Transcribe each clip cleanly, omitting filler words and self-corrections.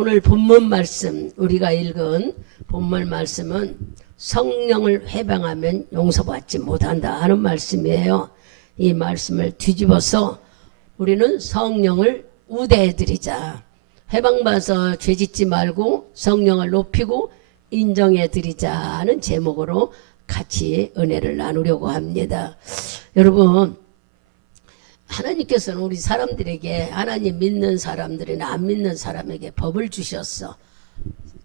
오늘 본문 말씀, 우리가 읽은 본문 말씀은 성령을 회방하면 용서받지 못한다 하는 말씀이에요. 이 말씀을 뒤집어서 우리는 성령을 우대해드리자. 회방받아서 죄짓지 말고 성령을 높이고 인정해드리자는 제목으로 같이 은혜를 나누려고 합니다. 여러분, 하나님께서는 우리 사람들에게, 하나님 믿는 사람들이나 안 믿는 사람에게 법을 주셨어.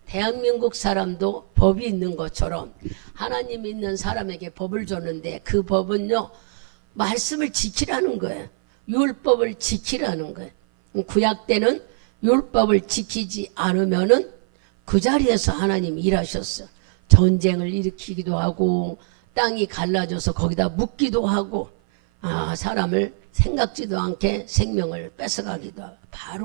대한민국 사람도 법이 있는 것처럼 하나님 믿는 사람에게 법을 줬는데, 그 법은요, 말씀을 지키라는 거예요. 율법을 지키라는 거예요. 구약 때는 율법을 지키지 않으면은 그 자리에서 하나님이 일하셨어. 전쟁을 일으키기도 하고 땅이 갈라져서 거기다 묻기도 하고, 사람을 생각지도 않게 생명을 뺏어가기도 하고,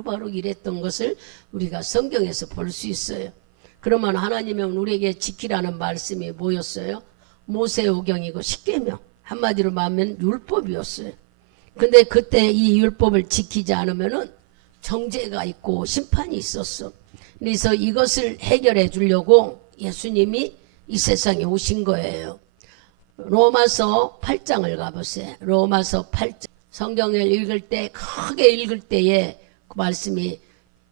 바로 이랬던 것을 우리가 성경에서 볼 수 있어요. 그러면 하나님은 우리에게 지키라는 말씀이 뭐였어요? 모세오경이고 십계명, 한마디로 말하면 율법이었어요. 근데 그때 이 율법을 지키지 않으면은 정죄가 있고 심판이 있었어. 그래서 이것을 해결해 주려고 예수님이 이 세상에 오신 거예요. 로마서 8장을 가보세요. 로마서 8장. 성경을 읽을 때, 크게 읽을 때에 그 말씀이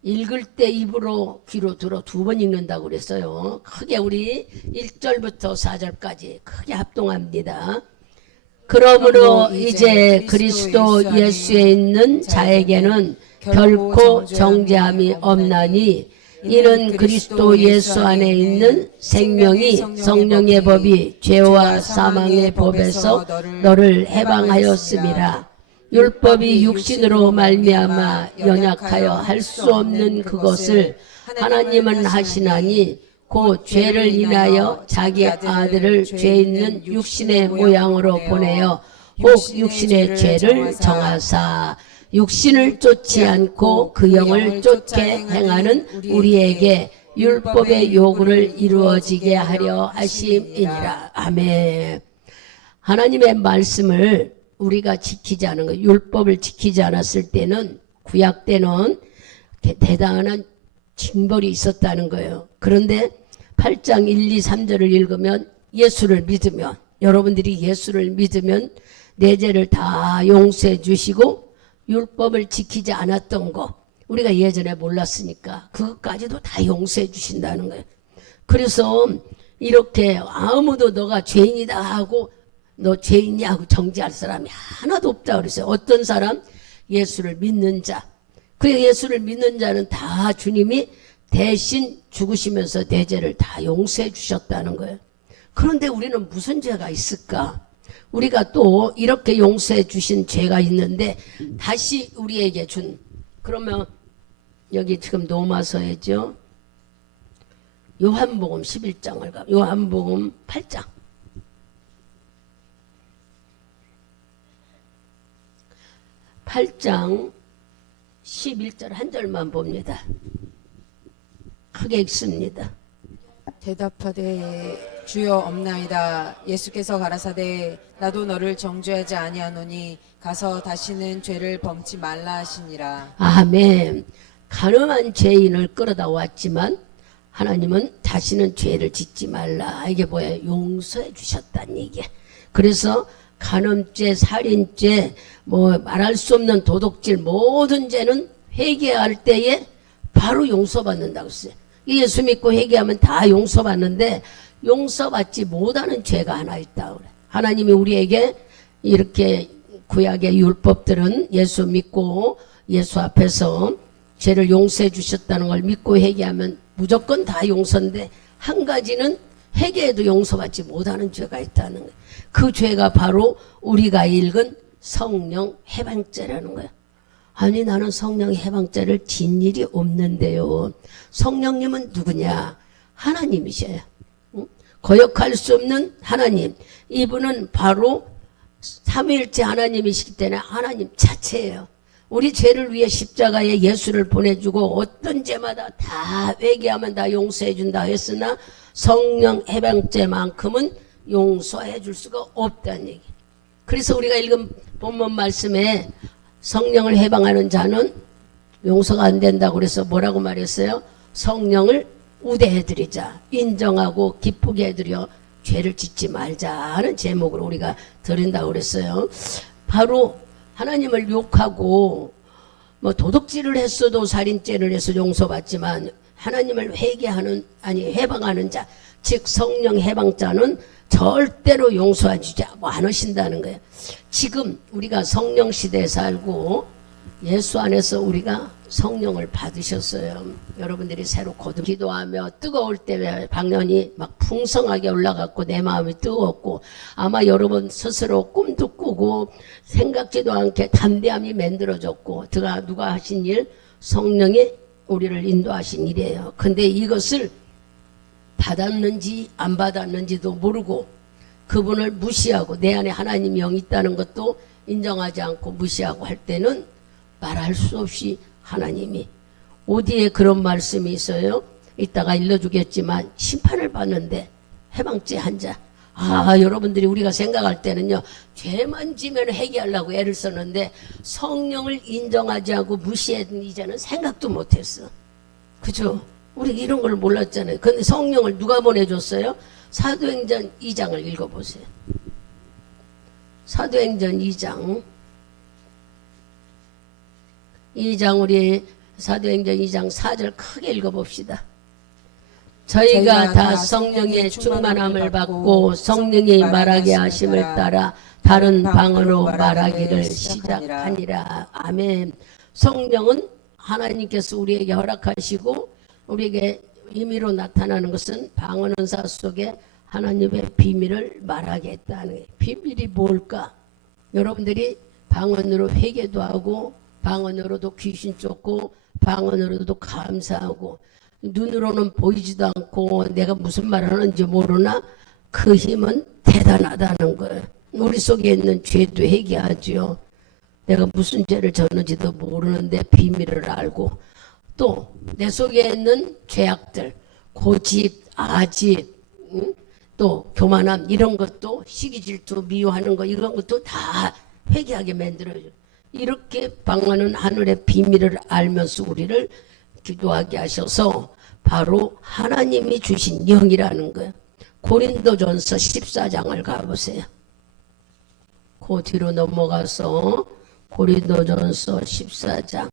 읽을 때 입으로 귀로 들어 두 번 읽는다고 그랬어요. 크게 우리 1절부터 4절까지 크게 합동합니다. 그러므로 이제 그리스도 예수에 있는 자에게는 결코 정죄함이 없나니, 이는 그리스도 예수 안에 있는 생명이, 성령의 법이 죄와 사망의 법에서 너를 해방하였음이라. 율법이 육신으로 말미암아 연약하여 할 수 없는 그것을 하나님은 하시나니, 곧 죄를 인하여 자기 아들을 죄 있는 육신의 모양으로 보내어 혹 육신의 죄를 정하사 육신을 쫓지 않고 그 영을 쫓게 행하는 우리에게 율법의 요구를 이루어지게 하려 하심이니라. 아멘. 하나님의 말씀을 우리가 지키지 않은 것, 율법을 지키지 않았을 때는, 구약 때는 대단한 징벌이 있었다는 거예요. 그런데 8장 1, 2, 3절을 읽으면, 예수를 믿으면, 여러분들이 예수를 믿으면 내 죄를 다 용서해 주시고, 율법을 지키지 않았던 거, 우리가 예전에 몰랐으니까 그것까지도 다 용서해 주신다는 거예요. 그래서 이렇게 아무도 너가 죄인이다 하고, 너 죄인이야 하고 정죄할 사람이 하나도 없다 그랬어요. 어떤 사람? 예수를 믿는 자. 그 예수를 믿는 자는 다 주님이 대신 죽으시면서 내 죄를 다 용서해 주셨다는 거예요. 그런데 우리는 무슨 죄가 있을까? 우리가 또 이렇게 용서해 주신 죄가 있는데 다시 우리에게 준, 그러면 여기 지금 로마서에죠. 요한복음 11장을 가, 요한복음 8장. 8장 11절 한 절만 봅니다. 크게 읽습니다. 대답하되 주여 없나이다. 예수께서 가라사대 나도 너를 정죄하지 아니하노니 가서 다시는 죄를 범치 말라 하시니라. 아멘. 가늠한 죄인을 끌어다 왔지만 하나님은 다시는 죄를 짓지 말라. 이게 뭐예요? 용서해 주셨다는 얘기야. 그래서 간음죄, 살인죄, 말할 수 없는 도둑질, 모든 죄는 회개할 때에 바로 용서받는다고 했어요. 예수 믿고 회개하면 다 용서받는데, 용서받지 못하는 죄가 하나 있다고 그래. 하나님이 우리에게 이렇게 구약의 율법들은 예수 믿고 예수 앞에서 죄를 용서해 주셨다는 걸 믿고 회개하면 무조건 다 용서인데, 한 가지는 회개해도 용서받지 못하는 죄가 있다는 거예요. 그 죄가 바로 우리가 읽은 성령 해방죄라는 거예요. 아니, 나는 성령 해방죄를 진 일이 없는데요. 성령님은 누구냐? 하나님이셔요. 거역할 수 없는 하나님. 이분은 바로 삼위일체 하나님이시기 때문에 하나님 자체예요. 우리 죄를 위해 십자가에 예수를 보내주고 어떤 죄마다 다 회개하면 다 용서해 준다 했으나 성령 해방죄만큼은 용서해 줄 수가 없다는 얘기. 그래서 우리가 읽은 본문 말씀에 성령을 해방하는 자는 용서가 안 된다고 그래서 뭐라고 말했어요? 성령을 우대해드리자, 인정하고 기쁘게 해드려 죄를 짓지 말자 하는 제목으로 우리가 드린다고 그랬어요. 바로 하나님을 욕하고 뭐 도둑질을 했어도 살인죄를 해서 용서받지만 하나님을 회개하는 아니 해방하는 자, 즉 성령 해방자는 절대로 용서하지 않으신다는 거예요. 지금 우리가 성령 시대에 살고 예수 안에서 우리가 성령을 받으셨어요. 여러분들이 새로 거듭 기도하며 뜨거울 때 방언이 막 풍성하게 올라갔고 내 마음이 뜨거웠고 아마 여러분 스스로 꿈도 꾸고 생각지도 않게 담대함이 만들어졌고 누가 하신 일? 성령이 우리를 인도하신 일이에요. 근데 이것을 받았는지 안 받았는지도 모르고 그분을 무시하고 내 안에 하나님 영이 있다는 것도 인정하지 않고 무시하고 할 때는 말할 수 없이 하나님이 어디에 그런 말씀이 있어요? 이따가 일러주겠지만 심판을 받는데 해방죄 한 자. 여러분들이 우리가 생각할 때는요, 죄만 지면 회개하려고 애를 썼는데 성령을 인정하지 않고 무시했는 이제는 생각도 못했어. 그죠? 우리 이런 걸 몰랐잖아요. 근데 성령을 누가 보내줬어요? 사도행전 2장을 읽어보세요. 사도행전 2장 우리 사도행전 2장 4절 크게 읽어봅시다. 저희가 다 성령의 충만함을 받고 성령이 말하게 하심을 따라 다른 방언으로 말하기를 시작하니라. 아멘. 성령은 하나님께서 우리에게 허락하시고 우리에게 임의로 나타나는 것은 방언 은사 속에 하나님의 비밀을 말하게 했다는 거예요. 비밀이 뭘까? 여러분들이 방언으로 회개도 하고 방언으로도 귀신 쫓고 방언으로도 감사하고 눈으로는 보이지도 않고 내가 무슨 말을 하는지 모르나 그 힘은 대단하다는 거예요. 우리 속에 있는 죄도 회개하죠. 내가 무슨 죄를 졌는지도 모르는데 비밀을 알고 또 내 속에 있는 죄악들, 고집, 아집, 또 교만함 이런 것도 시기 질투 미워하는 거 이런 것도 다 회개하게 만들어요. 이렇게 방언은 하늘의 비밀을 알면서 우리를 기도하게 하셔서 바로 하나님이 주신 영이라는 거예요. 고린도전서 14장을 가보세요. 그 뒤로 넘어가서 고린도전서 14장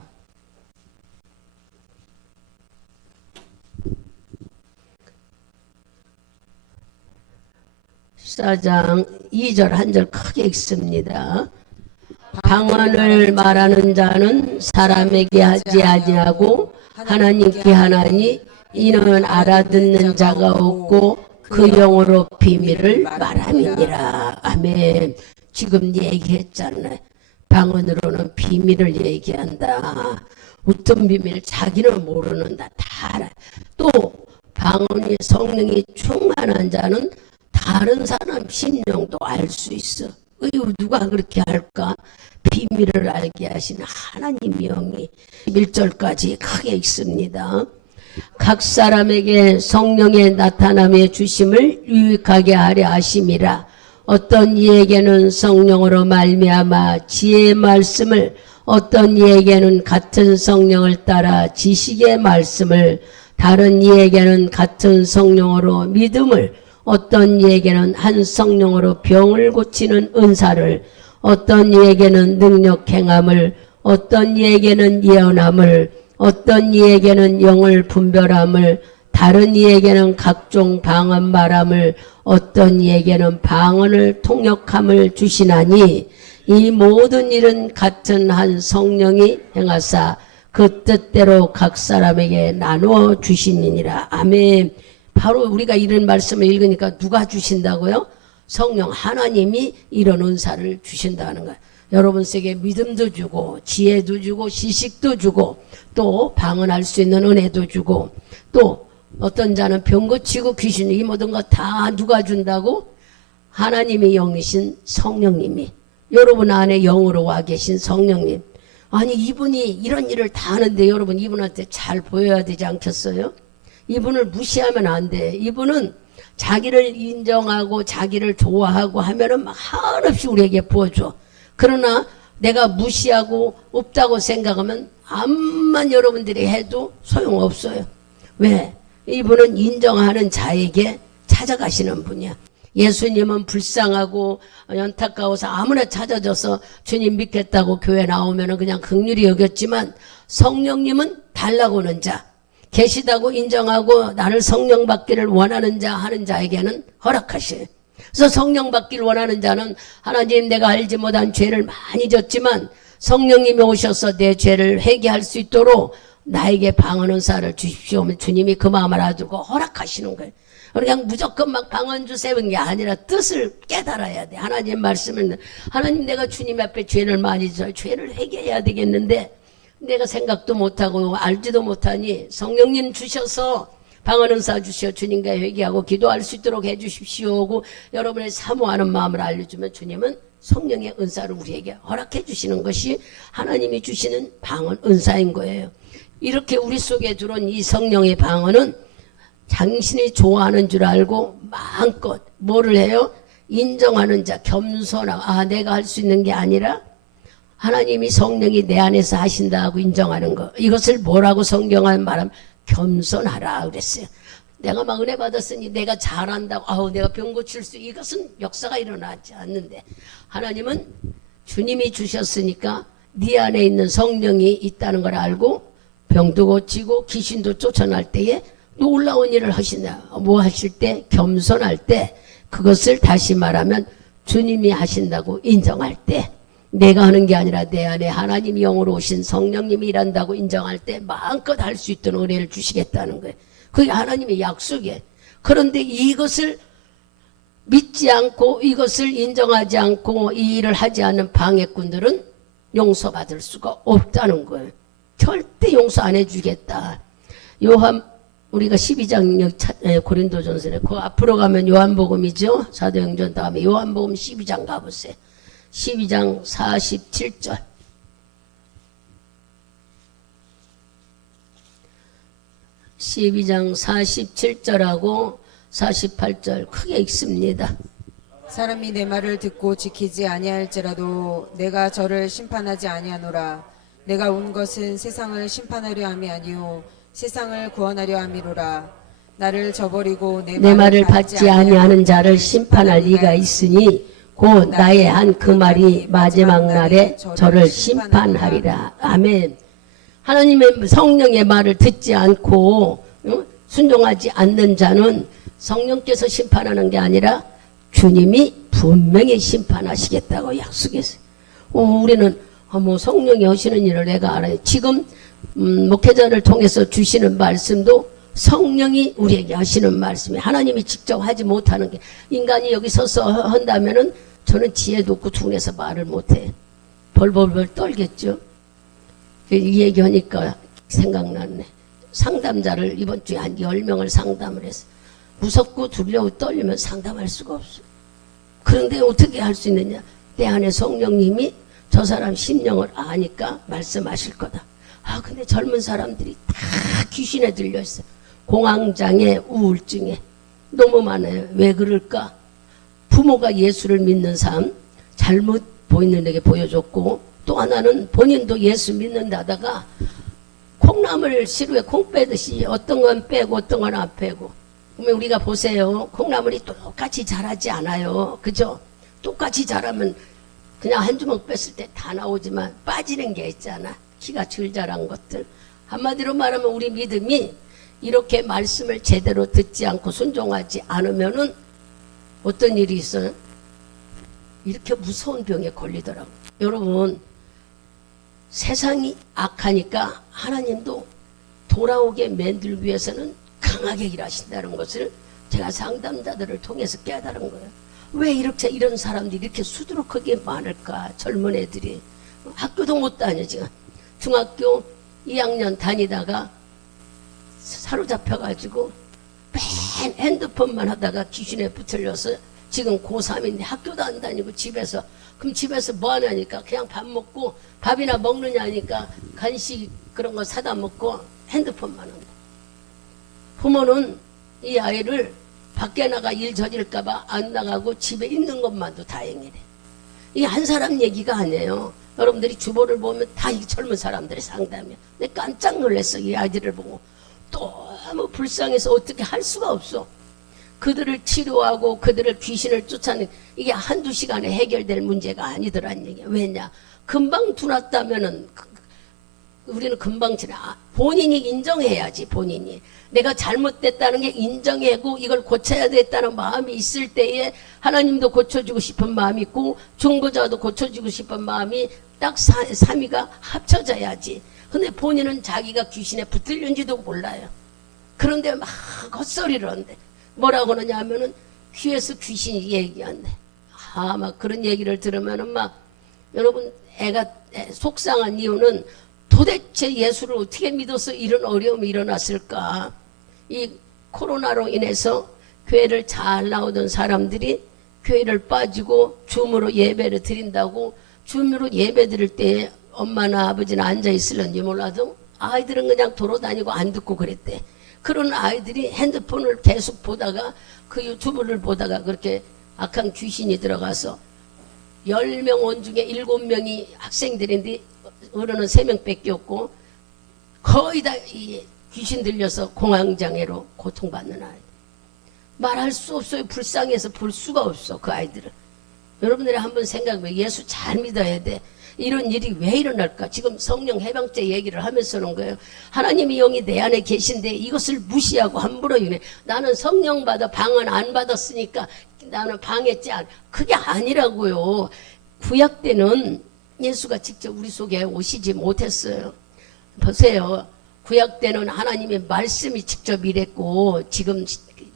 14장 2절 한 절 크게 읽습니다. 방언을 말하는 자는 사람에게 하지 아니하고 하나님께 하나니 이는 알아듣는 자가 없고 그 영으로 비밀을 말함이니라. 아멘. 지금 얘기했잖아요. 방언으로는 비밀을 얘기한다. 어떤 비밀 자기는 모르는다. 다 알아. 또 방언이 성령이 충만한 자는 다른 사람 심령도 알 수 있어. 누가 그렇게 할까? 비밀을 알게 하신 하나님 영이 1절까지 크게 읽습니다. 각 사람에게 성령의 나타남의 주심을 유익하게 하려 하심이라. 어떤 이에게는 성령으로 말미암아 지혜의 말씀을, 어떤 이에게는 같은 성령을 따라 지식의 말씀을, 다른 이에게는 같은 성령으로 믿음을, 어떤 이에게는 한 성령으로 병을 고치는 은사를, 어떤 이에게는 능력 행함을, 어떤 이에게는 예언함을, 어떤 이에게는 영을 분별함을, 다른 이에게는 각종 방언 말함을, 어떤 이에게는 방언을 통역함을 주시나니 이 모든 일은 같은 한 성령이 행하사 그 뜻대로 각 사람에게 나누어 주시니라. 아멘. 바로 우리가 이런 말씀을 읽으니까 누가 주신다고요? 성령 하나님이 이런 은사를 주신다는 거예요. 여러분 속에 믿음도 주고 지혜도 주고 지식도 주고 또 방언할 수 있는 은혜도 주고 또 어떤 자는 병 고치고 귀신 이 모든 거 다 누가 준다고? 하나님의 영이신 성령님이 여러분 안에 영으로 와 계신 성령님. 아니 이분이 이런 일을 다 하는데 여러분 이분한테 잘 보여야 되지 않겠어요? 이분을 무시하면 안 돼. 이분은 자기를 인정하고 자기를 좋아하고 하면은 막 한없이 우리에게 부어줘. 그러나 내가 무시하고 없다고 생각하면 암만 여러분들이 해도 소용없어요. 왜? 이분은 인정하는 자에게 찾아가시는 분이야. 예수님은 불쌍하고 안타까워서 아무나 찾아줘서 주님 믿겠다고 교회 나오면 그냥 긍휼히 여겼지만, 성령님은 달라고 하는 자, 계시다고 인정하고 나를 성령 받기를 원하는 자 하는 자에게는 허락하셔요. 그래서 성령 받기를 원하는 자는, 하나님 내가 알지 못한 죄를 많이 졌지만 성령님이 오셔서 내 죄를 회개할 수 있도록 나에게 방언 은사를 주십시오 하면 주님이 그 마음을 알아주고 허락하시는 거예요. 그냥 무조건 막 방언 주세요 게 아니라 뜻을 깨달아야 돼. 하나님 말씀은, 하나님 내가 주님 앞에 죄를 많이 져요. 죄를 회개해야 되겠는데 내가 생각도 못하고 알지도 못하니 성령님 주셔서 방언 은사 주시어 주님과 회개하고 기도할 수 있도록 해주십시오 하고 여러분의 사모하는 마음을 알려주면 주님은 성령의 은사를 우리에게 허락해 주시는 것이 하나님이 주시는 방언 은사인 거예요. 이렇게 우리 속에 들어온 이 성령의 방언은 당신이 좋아하는 줄 알고 마음껏 뭐를 해요? 인정하는 자, 겸손하고, 내가 할 수 있는 게 아니라 하나님이 성령이 내 안에서 하신다고 인정하는 거. 이것을 뭐라고 성경은 말하면 겸손하라 그랬어요. 내가 막 은혜 받았으니 내가 잘한다고, 내가 병 고칠 수, 이것은 역사가 일어나지 않는데, 하나님은 주님이 주셨으니까 네 안에 있는 성령이 있다는 걸 알고 병도 고치고 귀신도 쫓아날 때에 놀라운 일을 하신다. 뭐 하실 때? 겸손할 때, 그것을 다시 말하면 주님이 하신다고 인정할 때, 내가 하는 게 아니라 내 안에 하나님이 영으로 오신 성령님이 일한다고 인정할 때 마음껏 할 수 있도록 은혜를 주시겠다는 거예요. 그게 하나님의 약속이에요. 그런데 이것을 믿지 않고 이것을 인정하지 않고 이 일을 하지 않는 방해꾼들은 용서받을 수가 없다는 거예요. 절대 용서 안 해주겠다. 우리가 12장 고린도전서에 그 앞으로 가면 요한복음이죠. 사도행전 다음에 요한복음 12장 가보세요. 12장 47절. 12장 47절하고 48절 크게 읽습니다. 사람이 내 말을 듣고 지키지 아니할지라도 내가 저를 심판하지 아니하노라. 내가 온 것은 세상을 심판하려 함이 아니요 세상을 구원하려 함이로라. 나를 저버리고 내 말을 받지 아니하는 자를 심판할 리가 있으니 곧 나의 한 그 말이 마지막 날에 저를 심판하리라. 아멘. 하나님의 성령의 말을 듣지 않고 순종하지 않는 자는 성령께서 심판하는 게 아니라 주님이 분명히 심판하시겠다고 약속했어요. 우리는 뭐 성령이 하시는 일을 내가 알아요. 지금 목회자를 통해서 주시는 말씀도 성령이 우리에게 하시는 말씀이에요. 하나님이 직접 하지 못하는 게, 인간이 여기 서서 한다면은 저는 지혜도 없고 둔해서 말을 못해. 벌벌벌 떨겠죠. 이 얘기하니까 생각났네. 상담자를 이번 주에 한 10명을 상담을 했어. 무섭고 두려워 떨리면 상담할 수가 없어. 그런데 어떻게 할 수 있느냐? 내 안에 성령님이 저 사람 심령을 아니까 말씀하실 거다. 근데 젊은 사람들이 다 귀신에 들려있어. 공황장애, 우울증에 너무 많아요. 왜 그럴까? 부모가 예수를 믿는 삶 잘못 보이는에게 보여줬고, 또 하나는 본인도 예수 믿는다다가 콩나물 시루에 콩 빼듯이 어떤 건 빼고 어떤 건 안 빼고. 그러면 우리가 보세요. 콩나물이 똑같이 자라지 않아요. 그죠? 똑같이 자라면 그냥 한 주먹 뺐을 때 다 나오지만 빠지는 게 있잖아. 키가 줄 자란 것들. 한마디로 말하면 우리 믿음이 이렇게 말씀을 제대로 듣지 않고 순종하지 않으면은 어떤 일이 있어요? 이렇게 무서운 병에 걸리더라고. 여러분, 세상이 악하니까 하나님도 돌아오게 만들기 위해서는 강하게 일하신다는 것을 제가 상담자들을 통해서 깨달은 거예요. 왜 이런 사람들이 이렇게 수두룩하게 많을까? 젊은 애들이 학교도 못 다녀. 지금 중학교 2학년 다니다가 사로잡혀가지고 맨 핸드폰만 하다가 귀신에 붙들려서 지금 고3인데 학교도 안 다니고 집에서. 그럼 집에서 뭐 하냐니까 그냥 밥 먹고, 밥이나 먹느냐니까 간식 그런 거 사다 먹고 핸드폰만 한다. 부모는 이 아이를 밖에 나가 일 저질까봐 안 나가고 집에 있는 것만도 다행이래. 이게 한 사람 얘기가 아니에요. 여러분들이 주보를 보면 다 이 젊은 사람들의 상담이야. 내가 깜짝 놀랐어. 이 아이들을 보고 너무 불쌍해서 어떻게 할 수가 없어. 그들을 치료하고 그들을 귀신을 쫓아내는 이게 한두 시간에 해결될 문제가 아니더란 얘기야. 왜냐? 금방 두났다면은 우리는 금방 지나. 본인이 인정해야지. 본인이 내가 잘못됐다는 게 인정하고 이걸 고쳐야 됐다는 마음이 있을 때에 하나님도 고쳐주고 싶은 마음이 있고 중보자도 고쳐주고 싶은 마음이 딱 삼위가 합쳐져야지. 근데 본인은 자기가 귀신에 붙들는지도 몰라요. 그런데 막 헛소리를 하는데 뭐라고 그러냐 하면은 귀에서 귀신이 얘기한대. 막 그런 얘기를 들으면은 막 여러분 애가 속상한 이유는 도대체 예수를 어떻게 믿어서 이런 어려움이 일어났을까. 이 코로나로 인해서 교회를 잘 나오던 사람들이 교회를 빠지고 줌으로 예배를 드린다고 줌으로 예배 드릴 때 엄마나 아버지나 앉아 있을런지 몰라도 아이들은 그냥 돌아다니고 안 듣고 그랬대. 그런 아이들이 핸드폰을 계속 보다가 그 유튜브를 보다가 그렇게 악한 귀신이 들어가서 10명 온 중에 7명이 학생들인데 어른은 3명밖에 없고 거의 다 귀신 들려서 공황장애로 고통받는 아이들. 말할 수 없어요. 불쌍해서 볼 수가 없어. 그 아이들은. 여러분들이 한번 생각해보면 예수 잘 믿어야 돼. 이런 일이 왜 일어날까? 지금 성령 해방죄 얘기를 하면서는 거예요. 하나님의 영이 내 안에 계신데 이것을 무시하고 함부로 이래. 나는 성령 받아 방언 안 받았으니까 나는 방했지 않. 그게 아니라고요. 구약 때는 예수가 직접 우리 속에 오시지 못했어요. 보세요. 구약 때는 하나님의 말씀이 직접 일했고 지금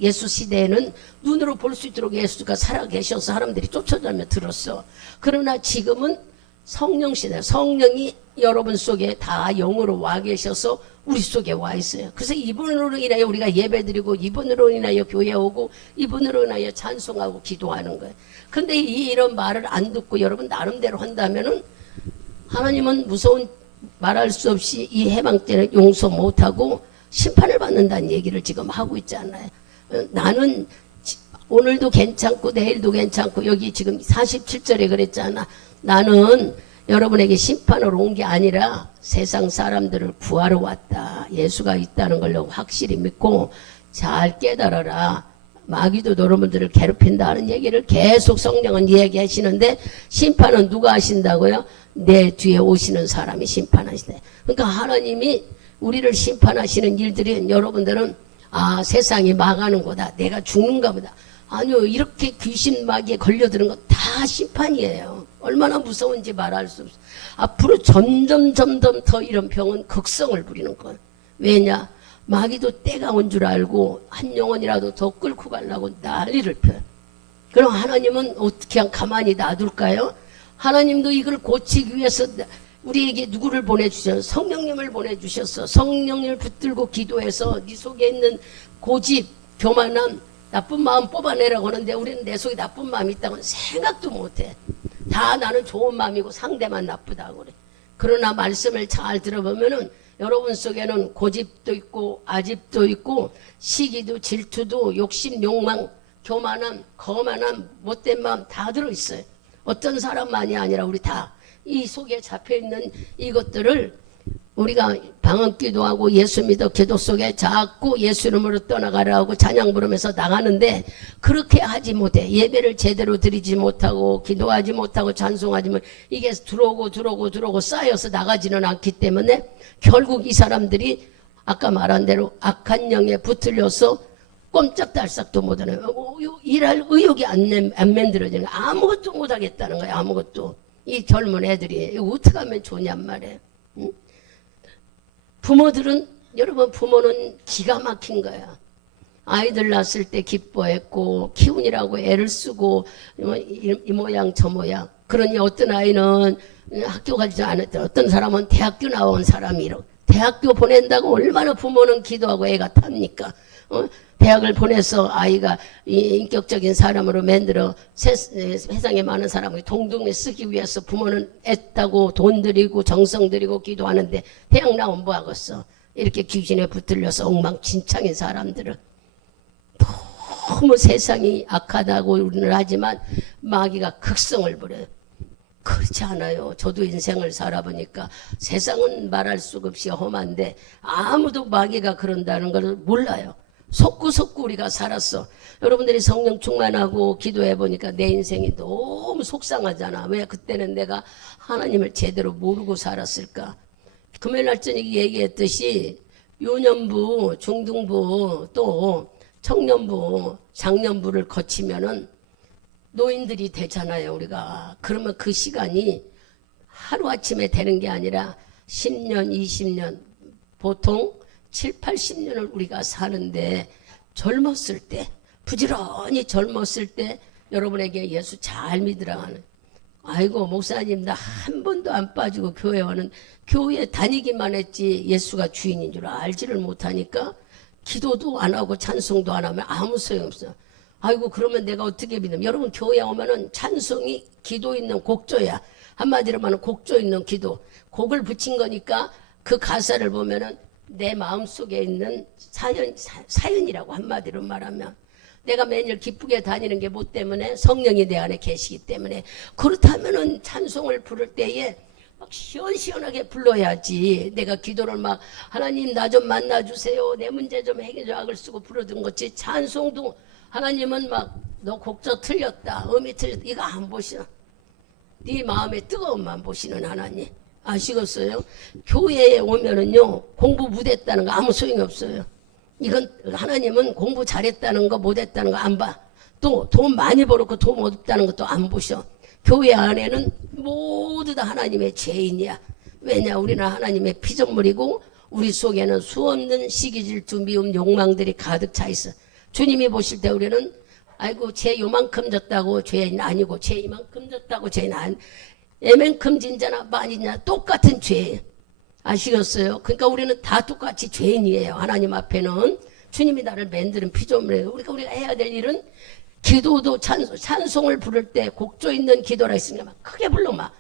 예수 시대에는 눈으로 볼 수 있도록 예수가 살아계셔서 사람들이 쫓아다니며 들었어. 그러나 지금은 성령 시대, 성령이 여러분 속에 다 영으로 와 계셔서 우리 속에 와 있어요. 그래서 이분으로 인하여 우리가 예배드리고 이분으로 인하여 교회 오고 이분으로 인하여 찬송하고 기도하는 거예요. 근데 이런 말을 안 듣고 여러분 나름대로 한다면은 하나님은 무서운 말할 수 없이 이 해방죄를 용서 못하고 심판을 받는다는 얘기를 지금 하고 있잖아요. 나는 오늘도 괜찮고 내일도 괜찮고 여기 지금 47절에 그랬잖아. 나는 여러분에게 심판을 온 게 아니라 세상 사람들을 구하러 왔다. 예수가 있다는 걸 확실히 믿고 잘 깨달아라. 마귀도 여러분들을 괴롭힌다는 얘기를 계속 성령은 얘기하시는데 심판은 누가 하신다고요? 내 뒤에 오시는 사람이 심판하시대. 그러니까 하나님이 우리를 심판하시는 일들이 여러분들은 세상이 망하는 거다. 내가 죽는가 보다. 아니요. 이렇게 귀신 마귀에 걸려드는 거 다 심판이에요. 얼마나 무서운지 말할 수 없어. 앞으로 점점 더 이런 병은 극성을 부리는 거예요. 왜냐? 마귀도 때가 온 줄 알고 한 영혼이라도 더 끌고 가려고 난리를 펴요. 그럼 하나님은 어떻게 가만히 놔둘까요? 하나님도 이걸 고치기 위해서 우리에게 누구를 보내주셔서 성령님을 보내주셔서 성령님을 붙들고 기도해서 네 속에 있는 고집, 교만함, 나쁜 마음 뽑아내라고 하는데 우리는 내 속에 나쁜 마음이 있다고는 생각도 못해. 다 나는 좋은 마음이고 상대만 나쁘다고 그래. 그러나 말씀을 잘 들어보면은 여러분 속에는 고집도 있고 아집도 있고 시기도 질투도 욕심, 욕망, 교만함, 거만함, 못된 마음 다 들어있어요. 어떤 사람만이 아니라 우리 다 이 속에 잡혀있는 이것들을 우리가 방언기도하고 예수 믿어 기도 속에 자꾸 예수 이름으로 떠나가라 하고 찬양 부르면서 나가는데 그렇게 하지 못해. 예배를 제대로 드리지 못하고 기도하지 못하고 찬송하지 못하고 이게 들어오고 쌓여서 나가지는 않기 때문에 결국 이 사람들이 아까 말한 대로 악한 영에 붙들려서 꼼짝달싹도 못하는 일할 의욕이 안 만들어지는 거야. 아무것도 못하겠다는 거야. 아무것도. 이 젊은 애들이 이거 어떻게 하면 좋냔 말이에요. 응? 부모들은 여러분 부모는 기가 막힌 거야. 아이들 낳았을 때 기뻐했고 키우느라고 애를 쓰고 이 모양 저 모양. 그러니 어떤 아이는 학교 가지 않았던 어떤 사람은 대학교 나온 사람이라고. 대학교 보낸다고 얼마나 부모는 기도하고 애가 탑니까? 대학을 보내서 아이가 인격적인 사람으로 만들어 세상에 많은 사람을 동등에 쓰기 위해서 부모는 애쓰고 돈 들이고 정성 들이고 기도하는데 대학 나오면 뭐 하겠어? 이렇게 귀신에 붙들려서 엉망진창인 사람들은 너무 세상이 악하다고 우리는 하지만 마귀가 극성을 부려요. 그렇지 않아요. 저도 인생을 살아보니까 세상은 말할 수가 없이 험한데 아무도 마귀가 그런다는 걸 몰라요. 속구속구 우리가 살았어. 여러분들이 성령 충만하고 기도해 보니까 내 인생이 너무 속상하잖아. 왜 그때는 내가 하나님을 제대로 모르고 살았을까? 금요일 날 저녁에 얘기했듯이 유년부, 중등부, 또 청년부, 장년부를 거치면은 노인들이 되잖아요, 우리가. 그러면 그 시간이 하루아침에 되는 게 아니라 10년, 20년, 보통 7, 80년을 우리가 사는데 젊었을 때, 부지런히 젊었을 때 여러분에게 예수 잘 믿으라 하는, 아이고 목사님 나 한 번도 안 빠지고 교회 와는, 교회 다니기만 했지 예수가 주인인 줄 알지를 못하니까 기도도 안 하고 찬송도 안 하면 아무 소용없어. 아이고 그러면 내가 어떻게 믿음? 여러분 교회 오면은 찬송이 기도 있는 곡조야. 한마디로 말하면 곡조 있는 기도. 곡을 붙인 거니까 그 가사를 보면은 내 마음속에 있는 사연이라고 한마디로 말하면, 내가 매일 기쁘게 다니는 게 뭐 때문에? 성령이 내 안에 계시기 때문에. 그렇다면은 찬송을 부를 때에 막 시원시원하게 불러야지. 내가 기도를 막 하나님 나 좀 만나주세요, 내 문제 좀 해결, 악을 쓰고 부르던 것이 찬송도 하나님은 막 너 곡조 틀렸다, 음이 틀렸다, 이거 안 보시나? 네 마음의 뜨거움만 보시는 하나님. 아시겠어요? 교회에 오면은요 공부 못했다는 거 아무 소용이 없어요. 이건 하나님은 공부 잘했다는 거 못했다는 거 안 봐. 또 돈 많이 벌었고 돈 없다는 것도 안 보셔. 교회 안에는 모두 다 하나님의 죄인이야. 왜냐? 우리는 하나님의 피조물이고 우리 속에는 수없는 시기 질투 미움 욕망들이 가득 차 있어. 주님이 보실 때 우리는 아이고 죄 요만큼 졌다고 죄인 아니고, 죄 이만큼 졌다고 죄인 아니, 애만큼 진자나 많이냐 똑같은 죄예요. 아시겠어요? 그러니까 우리는 다 똑같이 죄인이에요. 하나님 앞에는. 주님이 나를 만드는 피조물이에요. 우리가 해야 될 일은 기도도 찬송을 부를 때 곡조 있는 기도라 했으니까 막 크게 불러. 막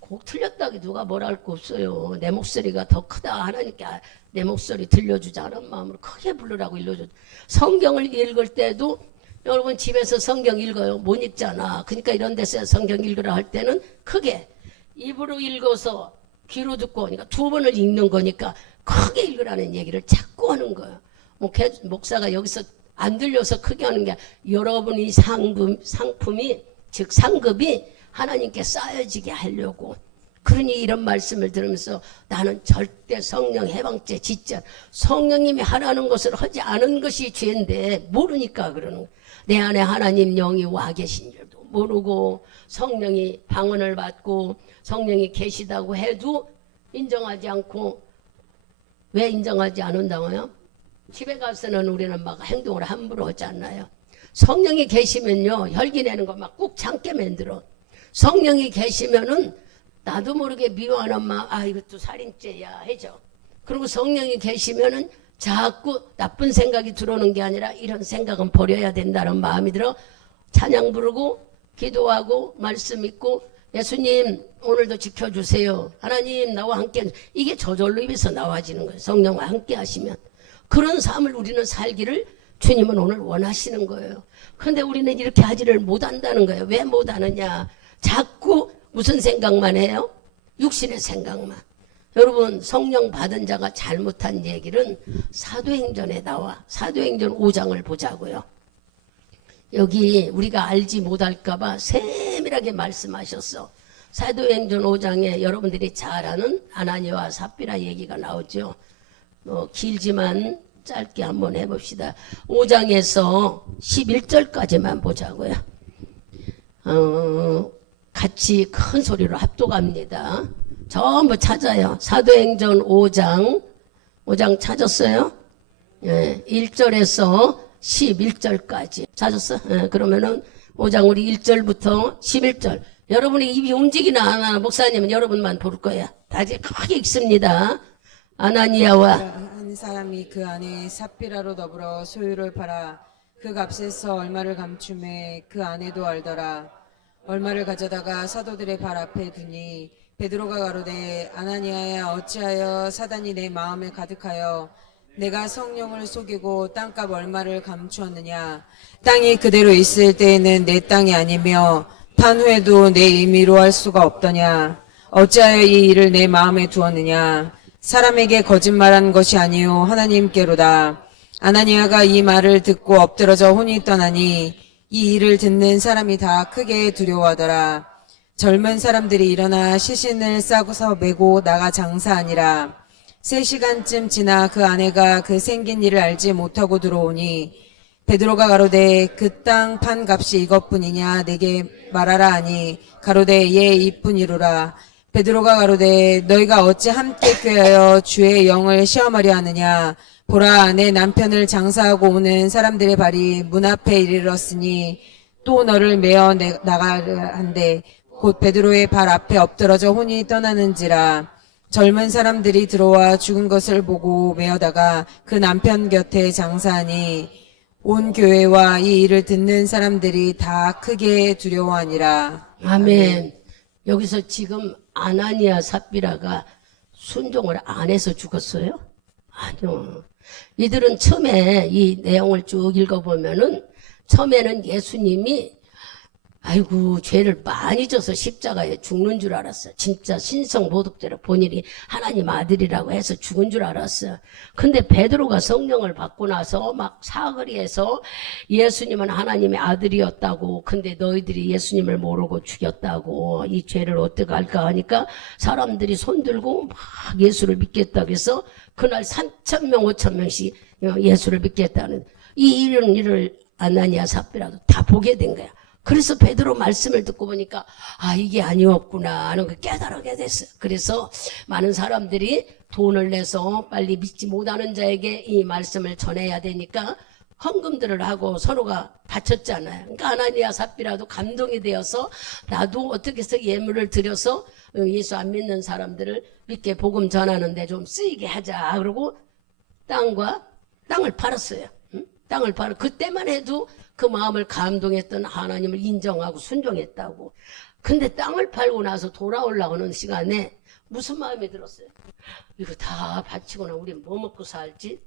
곡 틀렸다고 누가 뭐라 할 거 없어요. 내 목소리가 더 크다 하나님께 내 목소리 들려주자는 마음으로 크게 부르라고 일러줘. 성경을 읽을 때도 여러분 집에서 성경 읽어요? 못 읽잖아. 그러니까 이런 데서 성경 읽으라 할 때는 크게 입으로 읽어서 귀로 듣고 오니까 두 번을 읽는 거니까 크게 읽으라는 얘기를 자꾸 하는 거예요. 목사가 여기서 안 들려서 크게 하는 게, 여러분이 상품이 즉 상급이 하나님께 쌓여지게 하려고. 그러니 이런 말씀을 들으면서 나는 절대 성령 해방죄 짓자, 성령님이 하라는 것을 하지 않은 것이 죄인데 모르니까 그러는 거예요. 내 안에 하나님 영이 와 계신 줄도 모르고 성령이 방언을 받고 성령이 계시다고 해도 인정하지 않고. 왜 인정하지 않는다고요? 집에 가서는 우리는 막 행동을 함부로 하지 않나요? 성령이 계시면요 혈기 내는 거 막 꾹 참게 만들어. 성령이 계시면은 나도 모르게 미워하는 막 이것도 살인죄야 해죠. 그리고 성령이 계시면은 자꾸 나쁜 생각이 들어오는 게 아니라 이런 생각은 버려야 된다는 마음이 들어 찬양 부르고 기도하고 말씀 읽고, 예수님 오늘도 지켜주세요, 하나님 나와 함께, 이게 저절로 입에서 나와지는 거예요. 성령과 함께 하시면. 그런 삶을 우리는 살기를 주님은 오늘 원하시는 거예요. 그런데 우리는 이렇게 하지를 못한다는 거예요. 왜 못하느냐? 자꾸 무슨 생각만 해요? 육신의 생각만. 여러분 성령 받은 자가 잘못한 얘기는 사도행전에 나와. 사도행전 5장을 보자고요. 여기 우리가 알지 못할까 봐 세밀하게 말씀하셨어. 사도행전 5장에 여러분들이 잘 아는 아나니와 삽비라 얘기가 나오죠. 길지만 짧게 한번 해봅시다. 5장에서 11절까지만 보자고요. 같이 큰 소리로 합독합니다. 전부 찾아요. 사도행전 5장 찾았어요? 예, 1절에서 11절까지 찾았어? 예, 그러면은 5장 우리 1절부터 11절. 여러분이 입이 움직이나 안 하나? 목사님은 여러분만 부를 거야. 다시 크게 읽습니다. 아나니아와 한 사람이 그 안에 삽비라로 더불어 소유를 팔아 그 값에서 얼마를 감춤해 그 아내도 알더라. 얼마를 가져다가 사도들의 발 앞에 두니 베드로가 가로되 아나니아야, 어찌하여 사단이 내 마음에 가득하여 내가 성령을 속이고 땅값 얼마를 감추었느냐? 땅이 그대로 있을 때에는 내 땅이 아니며 판 후에도 내 임의로 할 수가 없더냐? 어찌하여 이 일을 내 마음에 두었느냐? 사람에게 거짓말한 것이 아니요 하나님께로다. 아나니아가 이 말을 듣고 엎드러져 혼이 떠나니 이 일을 듣는 사람이 다 크게 두려워하더라. 젊은 사람들이 일어나 시신을 싸고서 메고 나가 장사하니라. 3시간쯤 지나 그 아내가 그 생긴 일을 알지 못하고 들어오니 베드로가 가로되 그 땅 판 값이 이것뿐이냐 내게 말하라 하니 가로되 예 이뿐이로라. 베드로가 가로되 너희가 어찌 함께 꾀하여 주의 영을 시험하려 하느냐. 보라 내 남편을 장사하고 오는 사람들의 발이 문 앞에 이르렀으니 또 너를 메어 나가려 한대 곧 베드로의 발 앞에 엎드러져 혼이 떠나는지라. 젊은 사람들이 들어와 죽은 것을 보고 메어다가 그 남편 곁에 장사하니 온 교회와 이 일을 듣는 사람들이 다 크게 두려워하니라. 아멘. 여기서 지금 아나니아 삽비라가 순종을 안 해서 죽었어요? 아니요. 이들은 처음에 이 내용을 쭉 읽어보면은 처음에는 예수님이 아이고 죄를 많이 져서 십자가에 죽는 줄 알았어. 진짜 신성모독죄로 본인이 하나님 아들이라고 해서 죽은 줄 알았어. 근데 베드로가 성령을 받고 나서 막 사거리에서 예수님은 하나님의 아들이었다고, 근데 너희들이 예수님을 모르고 죽였다고, 이 죄를 어떻게 할까 하니까 사람들이 손들고 막 예수를 믿겠다고 해서 그날 3,000명 5,000명씩 예수를 믿겠다는 이런 일을 아나니아 삽비라도 다 보게 된 거야. 그래서 베드로 말씀을 듣고 보니까 아 이게 아니었구나 하는 걸 깨달게 됐어요. 그래서 많은 사람들이 돈을 내서 빨리 믿지 못하는 자에게 이 말씀을 전해야 되니까 헌금들을 하고 서로가 바쳤잖아요. 그러니까 아나니아 삽비라도 감동이 되어서 나도 어떻게 해서 예물을 드려서 예수 안 믿는 사람들을 믿게 복음 전하는데 좀 쓰이게 하자. 그러고 땅을 팔았어요. 땅을 팔아. 그때만 해도 그 마음을 감동했던 하나님을 인정하고 순종했다고. 근데 땅을 팔고 나서 돌아오려고 하는 시간에 무슨 마음이 들었어요? 이거 다 바치고 나면 우리 뭐 먹고 살지?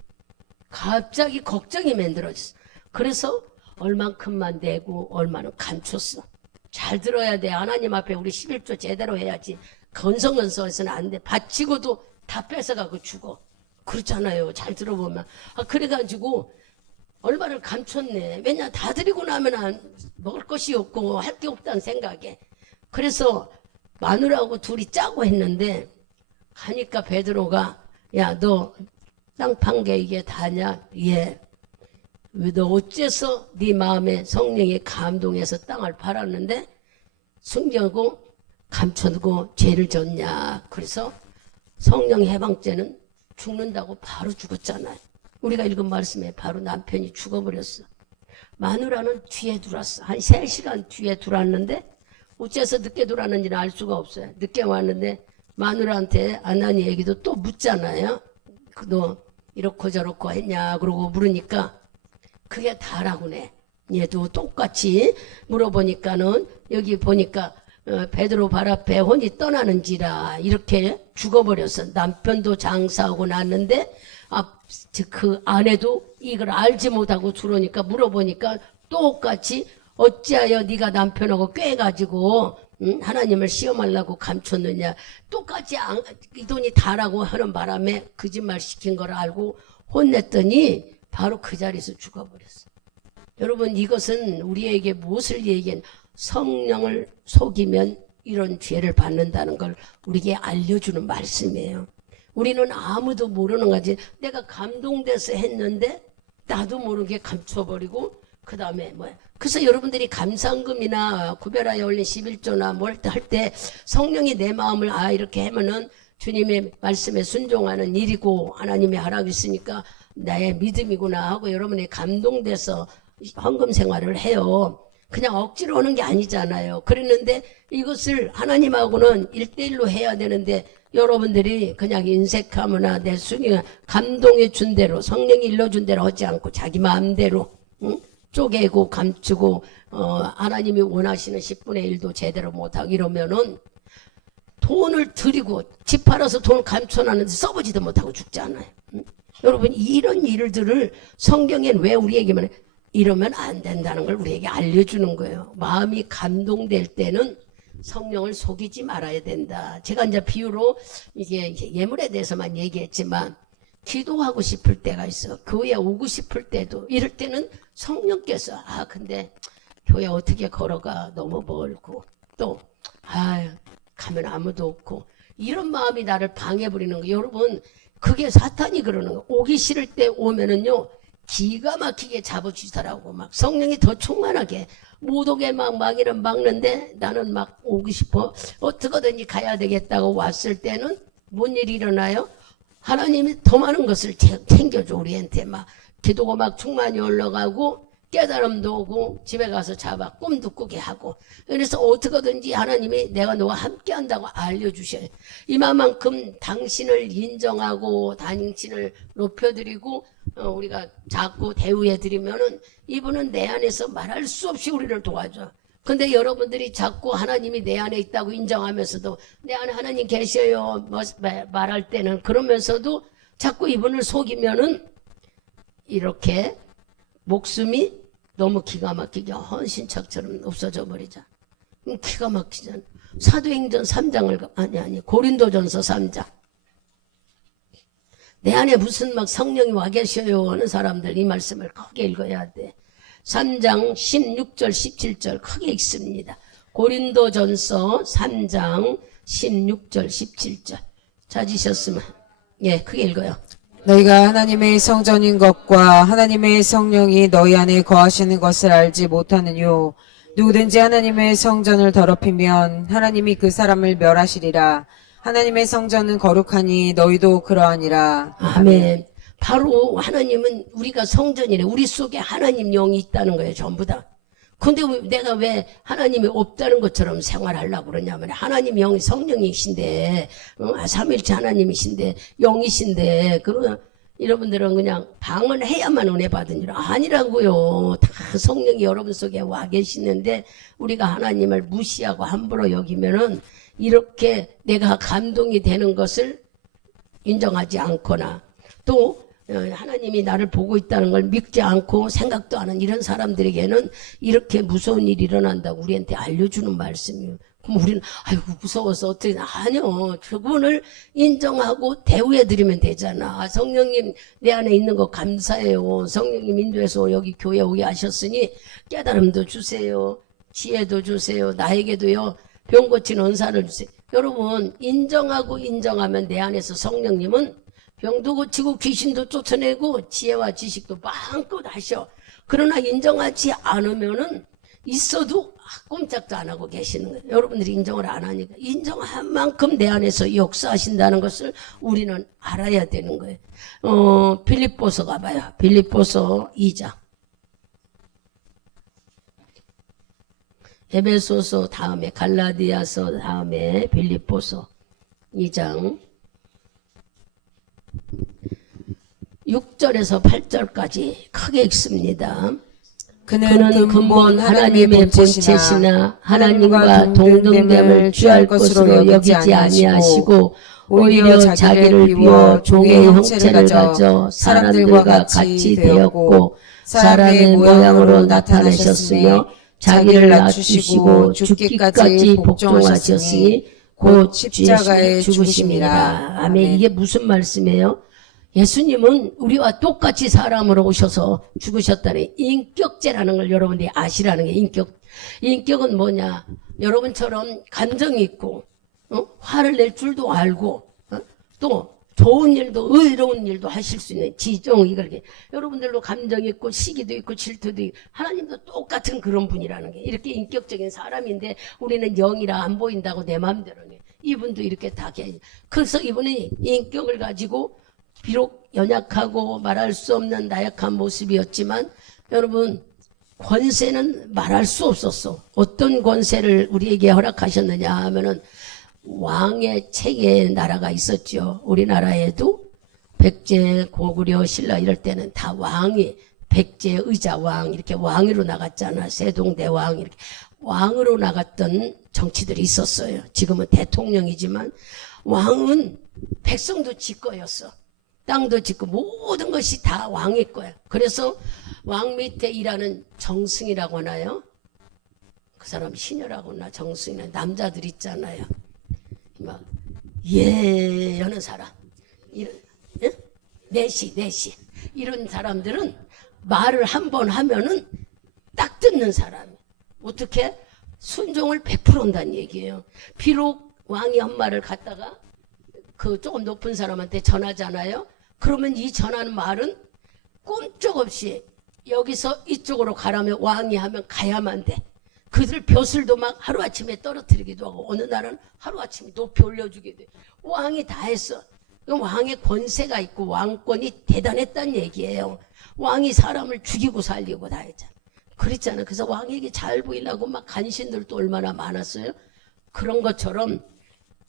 갑자기 걱정이 만들어졌어. 그래서 얼만큼만 내고 얼마는 감췄어. 잘 들어야 돼. 하나님 앞에 우리 11조 제대로 해야지. 건성건성해서는 안 돼. 바치고도 다 뺏어가고 죽어. 그렇잖아요. 잘 들어보면. 그래가지고 얼마를 감췄네. 왜냐 다 드리고 나면 먹을 것이 없고 할 게 없다는 생각에. 그래서 마누라하고 둘이 짜고 했는데 하니까 베드로가 야 너 땅 판 게 이게 다냐? 예. 왜 너 어째서 네 마음에 성령이 감동해서 땅을 팔았는데 숨겨고 감춰두고 죄를 졌냐? 그래서 성령 해방죄는 죽는다고 바로 죽었잖아요. 우리가 읽은 말씀에 바로 남편이 죽어버렸어. 마누라는 뒤에 들어왔어. 한 3시간 뒤에 들어왔는데 어째서 늦게 들어왔는지는 알 수가 없어요. 늦게 왔는데 마누라한테 아나니 얘기도 또 묻잖아요. 너 이렇고 저렇고 했냐 그러고 물으니까 그게 다라고네. 얘도 똑같이 물어보니까는 여기 보니까 베드로 발 앞에 혼이 떠나는지라 이렇게 죽어버렸어. 남편도 장사하고 났는데 그 아내도 이걸 알지 못하고 들어오니까 물어보니까 똑같이 어찌하여 네가 남편하고 꿰가지고 하나님을 시험하려고 감췄느냐. 똑같이 이 돈이 다라고 하는 바람에 거짓말 시킨 걸 알고 혼냈더니 바로 그 자리에서 죽어버렸어. 여러분 이것은 우리에게 무엇을 얘기한 성령을 속이면 이런 죄를 받는다는 걸 우리에게 알려주는 말씀이에요. 우리는 아무도 모르는 거지. 내가 감동돼서 했는데 나도 모르게 감춰버리고 그 다음에 뭐야. 그래서 여러분들이 감상금이나 구별하여 올린 11조나 뭘 할 때 성령이 내 마음을 이렇게 하면은 주님의 말씀에 순종하는 일이고 하나님의 허락이 있으니까 나의 믿음이구나 하고 여러분이 감동돼서 헌금 생활을 해요. 그냥 억지로 오는 게 아니잖아요. 그랬는데 이것을 하나님하고는 1대1로 해야 되는데 여러분들이 그냥 인색하거나 내 순위 감동해 준 대로 성령이 일러준 대로 하지 않고 자기 마음대로 쪼개고 감추고 하나님이 원하시는 10분의 1도 제대로 못하고 이러면은 돈을 들이고 집 팔아서 돈을 감춰놨는데 써보지도 못하고 죽지 않아요. 여러분 이런 일들을 성경엔 왜 우리에게만 이러면 안 된다는 걸 우리에게 알려주는 거예요. 마음이 감동될 때는 성령을 속이지 말아야 된다. 제가 이제 비유로 이게 예물에 대해서만 얘기했지만 기도하고 싶을 때가 있어. 교회 오고 싶을 때도 이럴 때는 성령께서 근데 교회 어떻게 걸어가 너무 멀고 또 가면 아무도 없고 이런 마음이 나를 방해 부리는 거예요. 여러분 그게 사탄이 그러는 거예요. 오기 싫을 때 오면은요 기가 막히게 잡아주시더라고. 막 성령이 더 충만하게 못 오게 막 막이는 막는데 나는 막 오고 싶어. 어떻게든지 가야 되겠다고 왔을 때는 뭔 일이 일어나요? 하나님이 더 많은 것을 챙겨줘. 우리한테 막 기도가 막 충만히 올라가고 깨달음도 오고 집에 가서 잡아 꿈도 꾸게 하고. 그래서 어떻게든지 하나님이 내가 너와 함께 한다고 알려주셔요. 이만큼 당신을 인정하고 당신을 높여드리고 우리가 자꾸 대우해드리면은 이분은 내 안에서 말할 수 없이 우리를 도와줘. 근데 여러분들이 자꾸 하나님이 내 안에 있다고 인정하면서도 내 안에 하나님 계셔요 말할 때는 그러면서도 자꾸 이분을 속이면은 이렇게 목숨이 너무 기가 막히게 헌신짝처럼 없어져 버리자. 기가 막히잖아. 사도행전 3장을 아니 고린도전서 3장. 내 안에 무슨 막 성령이 와 계셔요 하는 사람들 이 말씀을 크게 읽어야 돼. 3장 16절 17절 크게 읽습니다. 고린도전서 3장 16절 17절 찾으셨으면 크게 읽어요. 너희가 하나님의 성전인 것과 하나님의 성령이 너희 안에 거하시는 것을 알지 못하느뇨. 누구든지 하나님의 성전을 더럽히면 하나님이 그 사람을 멸하시리라. 하나님의 성전은 거룩하니 너희도 그러하니라. 아멘. 바로 하나님은 우리가 성전이래. 우리 속에 하나님 영이 있다는 거예요. 전부 다. 근데 내가 왜 하나님이 없다는 것처럼 생활하려고 그러냐면 하나님 영이 성령이신데 삼위일체 하나님이신데 영이신데 그러면 여러분들은 그냥 방언해야만 은혜 받은 줄 아니라고요. 다 성령이 여러분 속에 와 계시는데 우리가 하나님을 무시하고 함부로 여기면은 이렇게 내가 감동이 되는 것을 인정하지 않거나 또 하나님이 나를 보고 있다는 걸 믿지 않고 생각도 안 하는 이런 사람들에게는 이렇게 무서운 일이 일어난다고 우리한테 알려주는 말씀이에요. 그럼 우리는 아이고 무서워서 어떻게 아니요. 그분을 인정하고 대우해드리면 되잖아. 성령님 내 안에 있는 거 감사해요. 성령님 인도해서 여기 교회 오게 하셨으니 깨달음도 주세요. 지혜도 주세요. 나에게도요. 병 고치는 은사를 주세요. 여러분 인정하고 인정하면 내 안에서 성령님은 병도 고치고 귀신도 쫓아내고 지혜와 지식도 마음껏 하셔. 그러나 인정하지 않으면은 있어도 꼼짝도 안 하고 계시는 거예요. 여러분들이 인정을 안 하니까 인정한 만큼 내 안에서 역사하신다는 것을 우리는 알아야 되는 거예요. 빌립보서 가봐요. 빌립보서 2장. 에베소서 다음에 갈라디아서 다음에 빌립보서 2장 6절에서 8절까지 크게 읽습니다. 그는 근본 하나님의 본체시나 하나님과 동등됨을 취할 것으로 여기지 아니하시고 오히려 자기를 비워 종의 형체를 가져 사람들과 같이 되었고 사람의 모양으로 나타나셨으며 자기를 낮추시고 죽기까지 복종하셨으니 곧 십자가에 죽으심이라. 아멘. 이게 무슨 말씀이에요? 예수님은 우리와 똑같이 사람으로 오셔서 죽으셨다는 인격제라는 걸 여러분들이 아시라는 게 인격은 뭐냐? 여러분처럼 감정이 있고 화를 낼 줄도 알고 또 좋은 일도 의로운 일도 하실 수 있는 지종 이렇게 여러분들도 감정이 있고 시기도 있고 질투도 있고 하나님도 똑같은 그런 분이라는 게 이렇게 인격적인 사람인데 우리는 영이라 안 보인다고 내 마음대로 해. 이분도 이렇게 다 그래서 이분이 인격을 가지고 비록 연약하고 말할 수 없는 나약한 모습이었지만 여러분 권세는 말할 수 없었어. 어떤 권세를 우리에게 허락하셨느냐 하면은 왕의 체계의 나라가 있었죠. 우리나라에도 백제, 고구려, 신라 이럴 때는 다 왕이 백제, 의자 왕 이렇게 왕으로 나갔잖아. 세종대왕 이렇게 왕으로 나갔던 정치들이 있었어요. 지금은 대통령이지만 왕은 백성도 지 거였어. 땅도 짓고 모든 것이 다 왕의 거야. 그래서 왕 밑에 일하는 정승이라고 하나요? 그 사람 시녀라고 하나? 정승이나 남자들 있잖아요. 막 여는 사람 이런 예? 내시 이런 사람들은 말을 한 번 하면은 딱 듣는 사람. 어떻게? 순종을 100% 한다는 얘기예요. 비록 왕이 한 말을 갖다가 그 조금 높은 사람한테 전하잖아요. 그러면 이 전하는 말은 꼼짝없이 여기서 이쪽으로 가라면 왕이 하면 가야만 돼. 그들 벼슬도 막 하루아침에 떨어뜨리기도 하고 어느 날은 하루아침에 높이 올려주기도 해. 왕이 다 했어. 왕의 권세가 있고 왕권이 대단했다는 얘기예요. 왕이 사람을 죽이고 살리고 다 했잖아. 그랬잖아. 그래서 왕에게 잘 보이려고 막 간신들도 얼마나 많았어요. 그런 것처럼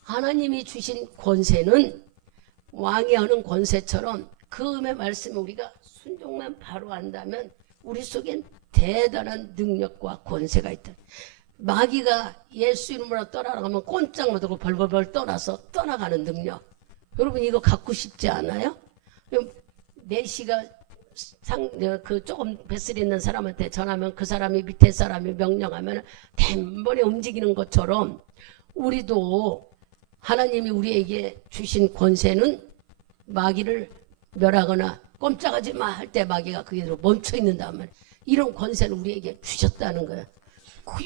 하나님이 주신 권세는 왕이 하는 권세처럼 그 음의 말씀을 우리가 순종만 바로 한다면 우리 속엔 대단한 능력과 권세가 있다. 마귀가 예수 이름으로 떠나가면 꼼짝 못하고 벌벌벌 떠나서 떠나가는 능력. 여러분 이거 갖고 싶지 않아요? 메시가 그 조금 뱃슬 있는 사람한테 전하면 그 사람이 밑에 사람이 명령하면 단번에 움직이는 것처럼 우리도 하나님이 우리에게 주신 권세는 마귀를 멸하거나 꼼짝하지 마 할 때 마귀가 그대로 멈춰 있는단 말이에요. 이런 권세는 우리에게 주셨다는 거예요.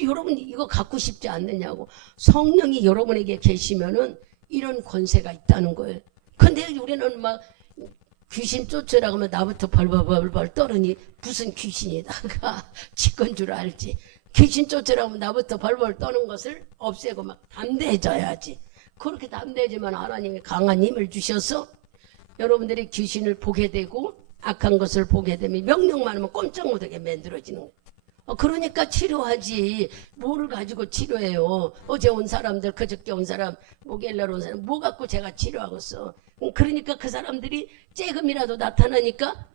여러분 이거 갖고 싶지 않느냐고. 성령이 여러분에게 계시면은 이런 권세가 있다는 거예요. 근데 우리는 막 귀신 쫓으라고 하면 나부터 벌벌벌 떠르니 무슨 귀신이다가 치권 줄 알지. 귀신 쫓으라고 하면 나부터 벌벌 떠는 것을 없애고 막 담대해져야지. 그렇게 담대해지면 하나님이 강한 힘을 주셔서 여러분들이 귀신을 보게 되고 악한 것을 보게 되면 명령만 하면 꼼짝 못하게 만들어지는 거예요. 그러니까 치료하지. 뭐를 가지고 치료해요. 어제 온 사람들, 그저께 온 사람, 목요일날 온 사람 뭐 갖고 제가 치료하겠어. 그러니까 그 사람들이 조금이라도 나타나니까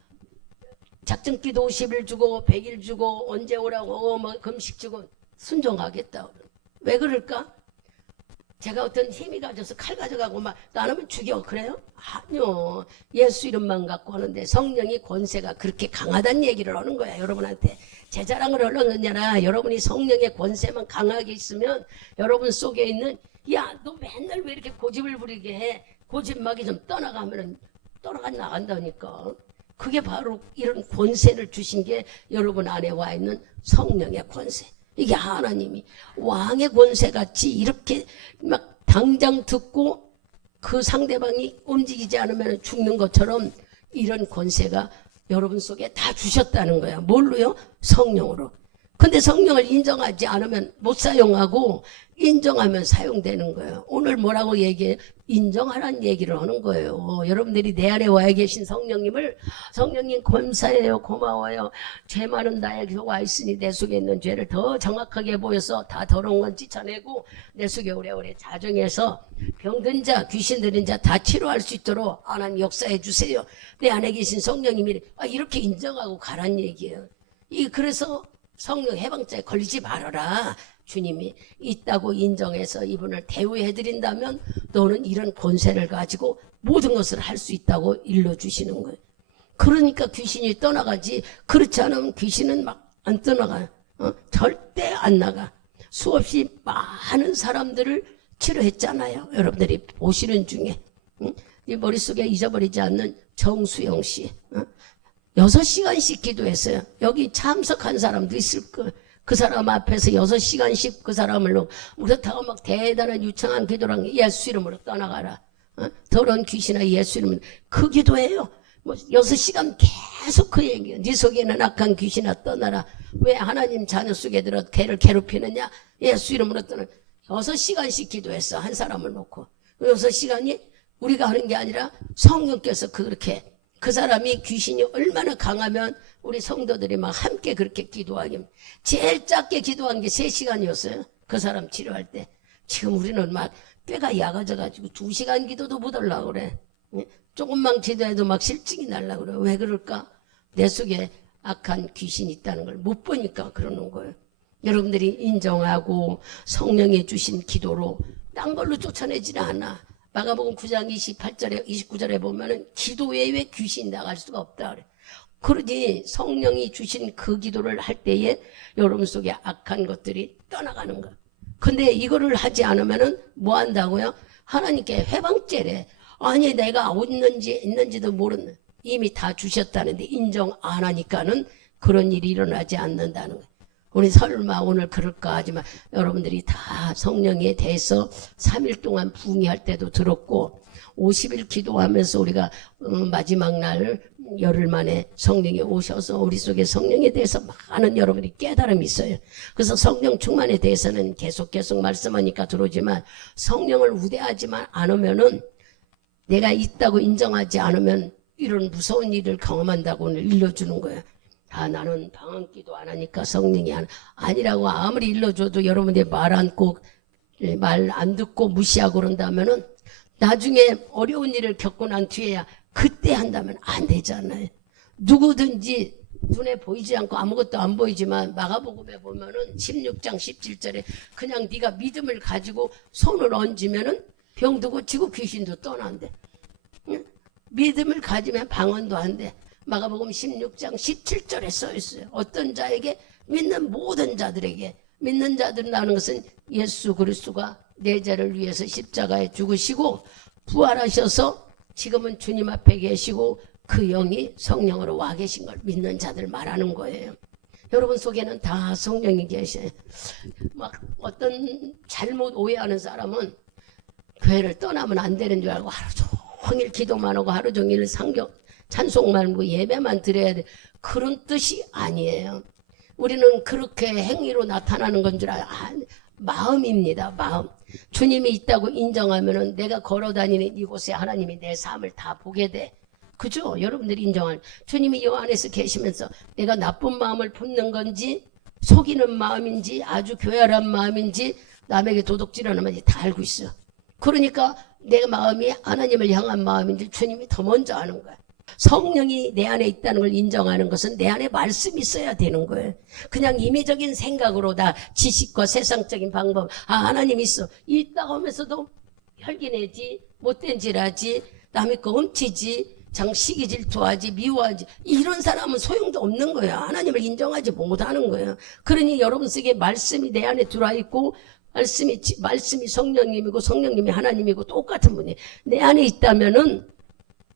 작정기도 50일 주고 100일 주고 언제 오라고 뭐 금식 주고 순종하겠다. 왜 그럴까? 제가 어떤 힘이 가져서 칼 가져가고 막 나누면 죽여 그래요? 아니요. 예수 이름만 갖고 하는데 성령이 권세가 그렇게 강하다는 얘기를 하는 거야. 여러분한테 제 자랑을 하려느냐라. 여러분이 성령의 권세만 강하게 있으면 여러분 속에 있는 야 너 맨날 왜 이렇게 고집을 부리게 해. 고집막이 좀 떠나가면 떠나가 나간다니까. 그게 바로 이런 권세를 주신 게 여러분 안에 와 있는 성령의 권세. 이게 하나님이 왕의 권세같이 이렇게 막 당장 듣고 그 상대방이 움직이지 않으면 죽는 것처럼 이런 권세가 여러분 속에 다 주셨다는 거야. 뭘로요? 성령으로. 근데 성령을 인정하지 않으면 못 사용하고 인정하면 사용되는 거예요. 오늘 뭐라고 얘기해? 인정하라는 얘기를 하는 거예요. 여러분들이 내 안에 와 계신 성령님을 성령님 감사해요. 고마워요. 죄 많은 나에게 와 있으니 내 속에 있는 죄를 더 정확하게 보여서 다 더러운 건 찢어내고 내 속에 오래오래 자정해서 병든 자 귀신 들린 자 다 치료할 수 있도록 하나님 역사해 주세요. 내 안에 계신 성령님이 이렇게 인정하고 가란 얘기예요. 그래서 성령 해방자에 걸리지 말아라. 주님이 있다고 인정해서 이분을 대우해드린다면 너는 이런 권세를 가지고 모든 것을 할 수 있다고 일러주시는 거예요. 그러니까 귀신이 떠나가지. 그렇지 않으면 귀신은 막 안 떠나가요. 절대 안 나가. 수없이 많은 사람들을 치료했잖아요. 여러분들이 보시는 중에 이 머릿속에 잊어버리지 않는 정수영 씨 6시간씩 기도했어요. 여기 참석한 사람도 있을 거예요. 그 사람 앞에서 6시간씩 그 사람을 놓고 그렇다고 막 대단한 유창한 기도랑 예수 이름으로 떠나가라. 더러운 귀신아 예수 이름으로 그 기도예요. 뭐 6시간 계속 그 얘기예요. 네 속에는 악한 귀신아 떠나라. 왜 하나님 자녀 속에 들어 걔를 괴롭히느냐. 예수 이름으로 떠나. 6시간씩 기도했어. 한 사람을 놓고. 6시간이 우리가 하는 게 아니라 성령께서 그렇게 그 사람이 귀신이 얼마나 강하면 우리 성도들이 막 함께 그렇게 기도하기. 제일 작게 기도한 게 3시간이었어요. 그 사람 치료할 때. 지금 우리는 막 뼈가 약아져가지고 2시간 기도도 못 하려고 그래. 조금만 기도해도 막 실증이 날라고 그래. 왜 그럴까? 내 속에 악한 귀신이 있다는 걸 못 보니까 그러는 거예요. 여러분들이 인정하고 성령이 주신 기도로 딴 걸로 쫓아내지는 않아. 마가복음 9장 28절에 29절에 보면은 기도 외에 귀신 나갈 수가 없다 그래. 그러니 성령이 주신 그 기도를 할 때에 여러분 속에 악한 것들이 떠나가는 거야. 근데 이거를 하지 않으면은 뭐 한다고요? 하나님께 회방죄래. 아니 내가 있는지도 모르는, 이미 다 주셨다는데 인정 안 하니까는 그런 일이 일어나지 않는다는 거예요. 우리 설마 오늘 그럴까 하지만 여러분들이 다 성령에 대해서 3일 동안 부흥회할 때도 들었고 50일 기도하면서 우리가 마지막 날 열흘 만에 성령이 오셔서 우리 속에 성령에 대해서 많은 여러분이 깨달음이 있어요. 그래서 성령 충만에 대해서는 계속 말씀하니까 들어오지만 성령을 우대하지만 않으면은 내가 있다고 인정하지 않으면 이런 무서운 일을 경험한다고 일러주는 거예요. 나는 방언기도 안 하니까 성령이 아니라고 아무리 일러줘도 여러분의 말 안 듣고 무시하고 그런다면은 나중에 어려운 일을 겪고 난 뒤에야 그때 한다면 안 되잖아요. 누구든지 눈에 보이지 않고 아무것도 안 보이지만 마가복음에 보면은 16장 17절에 그냥 네가 믿음을 가지고 손을 얹으면은 병도 고치고 귀신도 떠난대. 응? 믿음을 가지면 방언도 한대. 마가복음 16장 17절에 써 있어요. 어떤 자에게? 믿는 모든 자들에게. 믿는 자들이라는 것은 예수 그리스도가 내 죄를 위해서 십자가에 죽으시고 부활하셔서 지금은 주님 앞에 계시고 그 영이 성령으로 와 계신 걸 믿는 자들 말하는 거예요. 여러분 속에는 다 성령이 계셔요. 막 어떤 잘못 오해하는 사람은 교회를 떠나면 안 되는 줄 알고 하루 종일 기도만 하고 하루 종일 찬송만 하고 예배만 드려야 돼. 그런 뜻이 아니에요. 우리는 그렇게 행위로 나타나는 건 줄 알아요. 마음입니다. 마음. 주님이 있다고 인정하면은 내가 걸어다니는 이곳에 하나님이 내 삶을 다 보게 돼. 그죠? 여러분들이 인정하는 주님이 여 안에서 계시면서 내가 나쁜 마음을 품는 건지 속이는 마음인지 아주 교활한 마음인지 남에게 도둑질하는 마음인지 다 알고 있어. 그러니까 내 마음이 하나님을 향한 마음인지 주님이 더 먼저 아는 거야. 성령이 내 안에 있다는 걸 인정하는 것은 내 안에 말씀이 있어야 되는 거예요. 그냥 임의적인 생각으로 다 지식과 세상적인 방법, 하나님 있다고 하면서도 혈기내지, 못된 짓하지, 남의 거 훔치지, 시기 질투하지, 미워하지, 이런 사람은 소용도 없는 거예요. 하나님을 인정하지 못하는 거예요. 그러니 여러분 속에 말씀이 내 안에 들어와 있고 말씀이 성령님이고 성령님이 하나님이고 똑같은 분이 내 안에 있다면은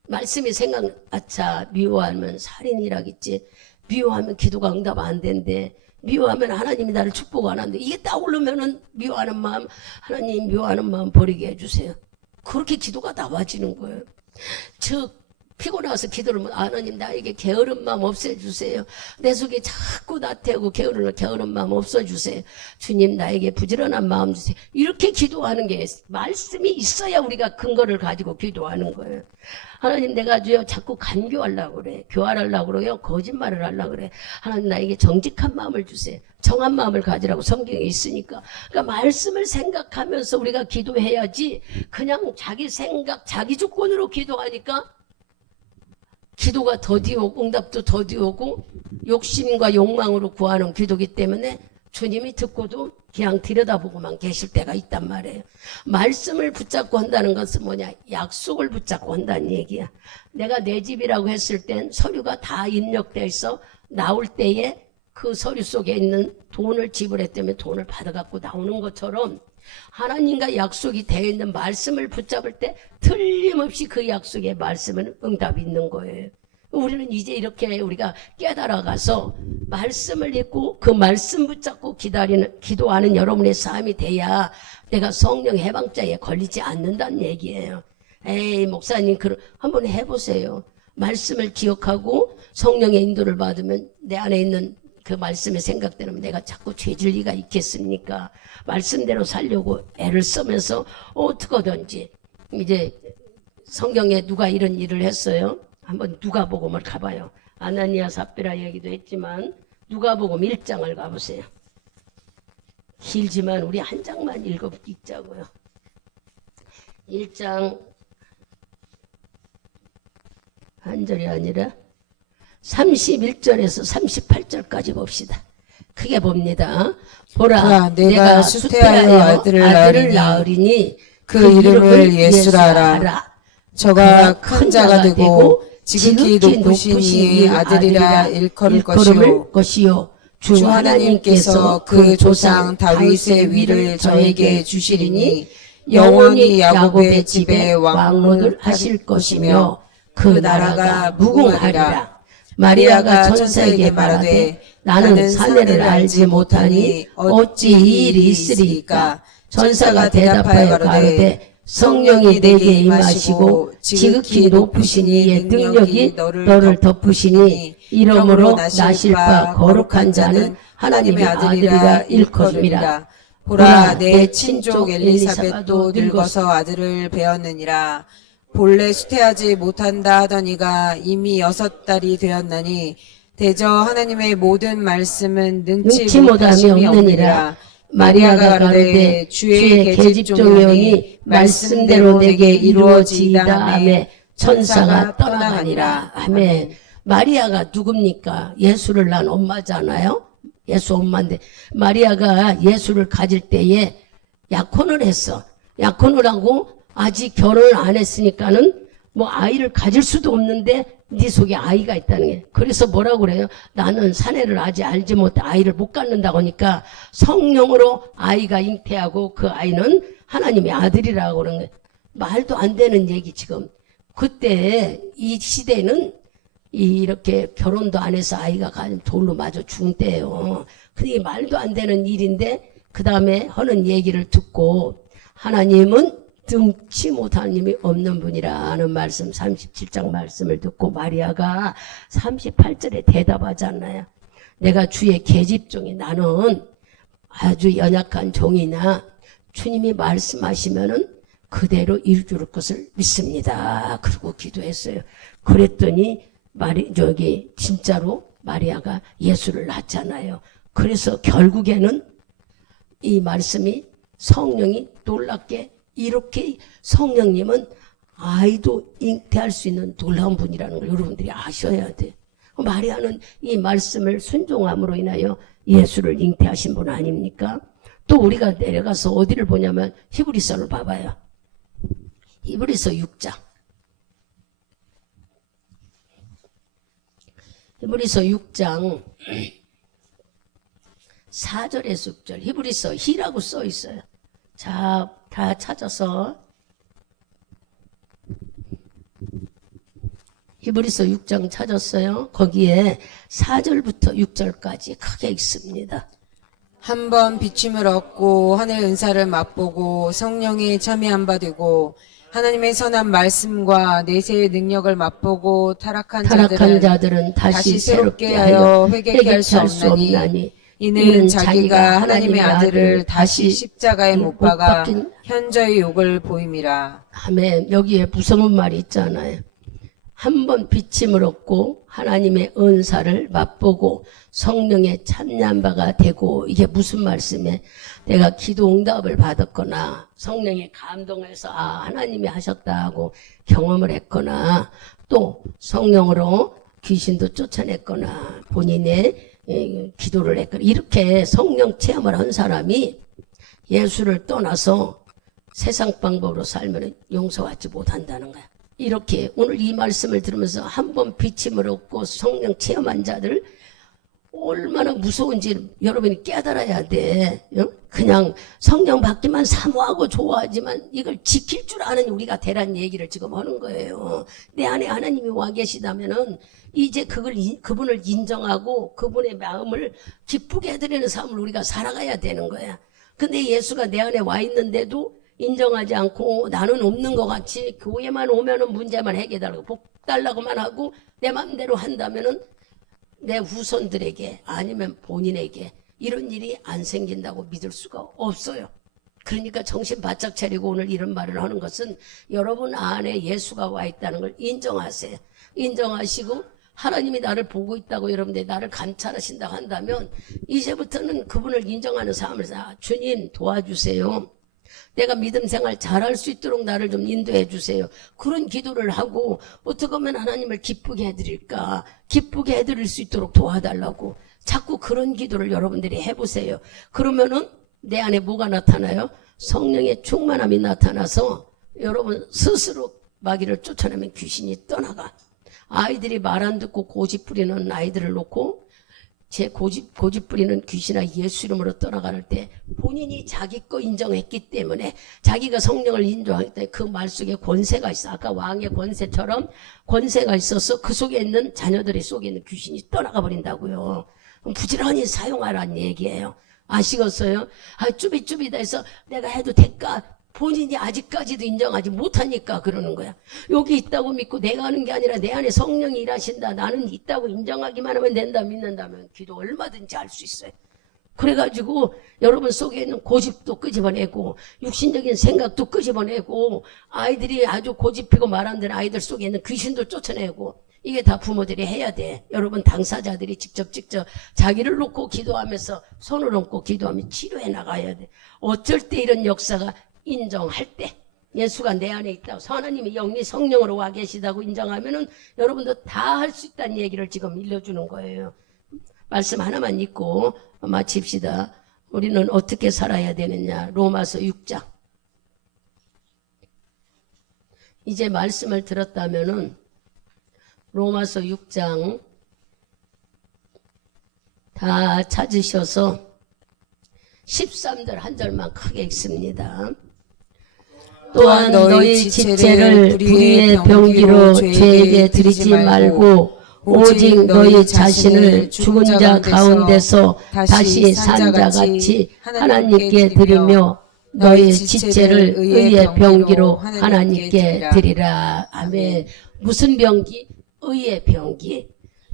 말씀이 아차 미워하면 살인이라겠지, 미워하면 기도가 응답 안 된대, 미워하면 하나님이 나를 축복 안 한대. 이게 떠오르면은 미워하는 마음, 하나님 미워하는 마음 버리게 해주세요. 그렇게 기도가 나와지는 거예요. 즉 피곤해서 기도를 하면 하나님 나에게 게으른 마음 없애주세요. 내 속에 자꾸 나태하고 게으른 마음 없어주세요. 주님 나에게 부지런한 마음 주세요. 이렇게 기도하는 게 말씀이 있어야 우리가 근거를 가지고 기도하는 거예요. 하나님 내가 자꾸 간교하려고 그래, 교활하려고 그래요, 거짓말을 하려고 그래. 하나님 나에게 정직한 마음을 주세요. 정한 마음을 가지라고 성경에 있으니까. 그러니까 말씀을 생각하면서 우리가 기도해야지 그냥 자기 생각 자기 주권으로 기도하니까 기도가 더디오고 응답도 더디오고 욕심과 욕망으로 구하는 기도기 때문에 주님이 듣고도 그냥 들여다보고만 계실 때가 있단 말이에요. 말씀을 붙잡고 한다는 것은 뭐냐? 약속을 붙잡고 한다는 얘기야. 내가 내 집이라고 했을 땐 서류가 다 입력돼 있어. 나올 때에 그 서류 속에 있는 돈을 지불했다면 돈을 받아갖고 나오는 것처럼 하나님과 약속이 되어 있는 말씀을 붙잡을 때 틀림없이 그 약속의 말씀은 응답이 있는 거예요. 우리는 이제 이렇게 우리가 깨달아가서 말씀을 읽고 그 말씀 붙잡고 기도하는 여러분의 삶이 돼야 내가 성령 해방자에 걸리지 않는다는 얘기예요. 에이 목사님 한번 해보세요. 말씀을 기억하고 성령의 인도를 받으면 내 안에 있는 그 말씀의 생각대로 내가 자꾸 죄질 리가 있겠습니까? 말씀대로 살려고 애를 쓰면서 어떻게든지 이제 성경에 누가 이런 일을 했어요? 한번 누가복음을 가봐요. 아나니아 삽비라 얘기도 했지만 누가복음 1장을 가보세요. 길지만 우리 한 장만 읽자고요. 1장 한 절이 아니라 31절에서 38절까지 봅시다. 크게 봅니다. 보라, 내가 수태하여 아들을 낳으리니 그 이름을 예수라 하라. 저가 큰 자가 되고 지극히 높으신 이의 아들이라 일컬을 것이요 주 하나님께서 그 조상 다윗의 위를 저에게 주시리니 영원히 야곱의 집에 왕노를 하실 것이며 그 나라가 무궁하리라. 마리아가 천사에게 말하되 나는 사내를 알지 못하니 어찌 이 일이 있으리이까. 천사가 대답하여 가로되 성령이 내게 임하시고 지극히 높으신 이의 능력이 너를 덮으시니 이러므로 나실 바 거룩한 자는 하나님의 아들이라 일컬음이라. 보라, 내 친족 엘리사벳도 늙어서 아들을 배었느니라. 본래 수태하지 못한다 하던 이가 이미 6달이 되었나니 대저 하나님의 모든 말씀은 능치 못함이 없느니라. 마리아가 가로되 주의 계집종이오니 말씀대로 내게 이루어지이다 하매 천사가 떠나가니라. 아멘. 마리아가 누굽니까? 예수를 낳은 엄마잖아요. 예수 엄마인데 마리아가 예수를 가질 때에 약혼을 했어. 약혼을 하고 아직 결혼을 안 했으니까는 뭐 아이를 가질 수도 없는데 네 속에 아이가 있다는 게. 그래서 뭐라고 그래요? 나는 사내를 아직 알지 못해 아이를 못 갖는다고 하니까 성령으로 아이가 잉태하고 그 아이는 하나님의 아들이라고 그러는 거예요. 말도 안 되는 얘기 지금. 그때 이 시대는 이렇게 결혼도 안 해서 아이가 가면 돌로 맞아 죽은 때예요. 근데 말도 안 되는 일인데 그 다음에 하는 얘기를 듣고 하나님은 등치 못한 힘이 없는 분이라는 말씀 37장 말씀을 듣고 마리아가 38절에 대답하잖아요. 내가 주의 계집종이 나는 아주 연약한 종이나 주님이 말씀하시면은 그대로 이루줄 것을 믿습니다. 그러고 기도했어요. 그랬더니 진짜로 마리아가 예수를 낳잖아요. 그래서 결국에는 이 말씀이 성령이 놀랍게 이렇게 성령님은 아이도 잉태할 수 있는 놀라운 분이라는 걸 여러분들이 아셔야 돼. 마리아는 이 말씀을 순종함으로 인하여 예수를 잉태하신 분 아닙니까? 또 우리가 내려가서 어디를 보냐면 히브리서를 봐봐요. 히브리서 6장. 히브리서 6장 4절에서 6절. 히브리서 히라고 써 있어요. 자, 다 찾아서 히브리서 6장 찾았어요. 거기에 4절부터 6절까지 크게 있습니다. 한번 비침을 얻고 하늘 은사를 맛보고 성령에 참여한 바 되고 하나님의 선한 말씀과 내세의 능력을 맛보고 타락한 자들은 다시 새롭게 하여 회개케 할 수 없나니 이는 자기가 하나님의 아들을 다시 십자가에 못 박아 현저히 욕을 보임이라. 아멘. 여기에 무서운 말이 있잖아요. 한번 비침을 얻고 하나님의 은사를 맛보고 성령에 참여한 바가 되고. 이게 무슨 말씀이에요? 내가 기도 응답을 받았거나 성령의 감동해서 하나님이 하셨다 하고 경험을 했거나 또 성령으로 귀신도 쫓아냈거나 본인의 기도를 했거나 이렇게 성령 체험을 한 사람이 예수를 떠나서 세상 방법으로 살면 용서받지 못한다는 거야. 이렇게 오늘 이 말씀을 들으면서 한번 비침을 얻고 성령 체험한 자들 얼마나 무서운지 여러분이 깨달아야 돼. 그냥 성령 받기만 사모하고 좋아하지만 이걸 지킬 줄 아는 우리가 되란 얘기를 지금 하는 거예요. 내 안에 하나님이 와 계시다면은 이제 그분을 인정하고 그분의 마음을 기쁘게 해드리는 삶을 우리가 살아가야 되는 거야. 근데 예수가 내 안에 와 있는데도 인정하지 않고 나는 없는 것 같이 교회만 오면은 문제만 해결달라고 복 달라고만 하고 내 마음대로 한다면은 내 후손들에게 아니면 본인에게 이런 일이 안 생긴다고 믿을 수가 없어요. 그러니까 정신 바짝 차리고 오늘 이런 말을 하는 것은 여러분 안에 예수가 와 있다는 걸 인정하세요. 인정하시고 하나님이 나를 보고 있다고 여러분들 나를 감찰하신다고 한다면 이제부터는 그분을 인정하는 삶을 주님 도와주세요. 내가 믿음 생활 잘할 수 있도록 나를 좀 인도해 주세요. 그런 기도를 하고 어떻게 하면 하나님을 기쁘게 해드릴까? 기쁘게 해드릴 수 있도록 도와달라고 자꾸 그런 기도를 여러분들이 해보세요. 그러면은 내 안에 뭐가 나타나요? 성령의 충만함이 나타나서 여러분 스스로 마귀를 쫓아내면 귀신이 떠나가. 아이들이 말 안 듣고 고집 부리는 아이들을 놓고 제 고집 부리는 귀신아 예수 이름으로 떠나갈 때 본인이 자기 거 인정했기 때문에 자기가 성령을 인정할 때 그 말 속에 권세가 있어. 아까 왕의 권세처럼 권세가 있어서 그 속에 있는 자녀들의 속에 있는 귀신이 떠나가 버린다고요. 부지런히 사용하라는 얘기예요. 아시겠어요? 아, 쭈비쭈비다 해서 내가 해도 될까? 본인이 아직까지도 인정하지 못하니까 그러는 거야. 여기 있다고 믿고 내가 하는 게 아니라 내 안에 성령이 일하신다. 나는 있다고 인정하기만 하면 된다. 믿는다면 기도 얼마든지 할 수 있어요. 그래가지고 여러분 속에 있는 고집도 끄집어내고 육신적인 생각도 끄집어내고 아이들이 아주 고집피고 말 안 되는 아이들 속에 있는 귀신도 쫓아내고 이게 다 부모들이 해야 돼. 여러분 당사자들이 직접 자기를 놓고 기도하면서 손을 얹고 기도하며 치료해 나가야 돼. 어쩔 때 이런 역사가 인정할 때 예수가 내 안에 있다고 하나님이 영리 성령으로 와 계시다고 인정하면은 여러분도 다 할 수 있다는 얘기를 지금 일러주는 거예요. 말씀 하나만 읽고 마칩시다. 우리는 어떻게 살아야 되느냐. 로마서 6장. 이제 말씀을 들었다면은 로마서 6장 다 찾으셔서 13절 한 절만 크게 읽습니다. 또한 너희 지체를 불의의 병기로 죄에게 드리지 말고 오직 너희 자신을 죽은 자 가운데서 다시 산 자 같이 하나님께 드리며 너희 지체를 의의 병기로 하나님께 드리라. 아멘. 무슨 병기? 의의 병기.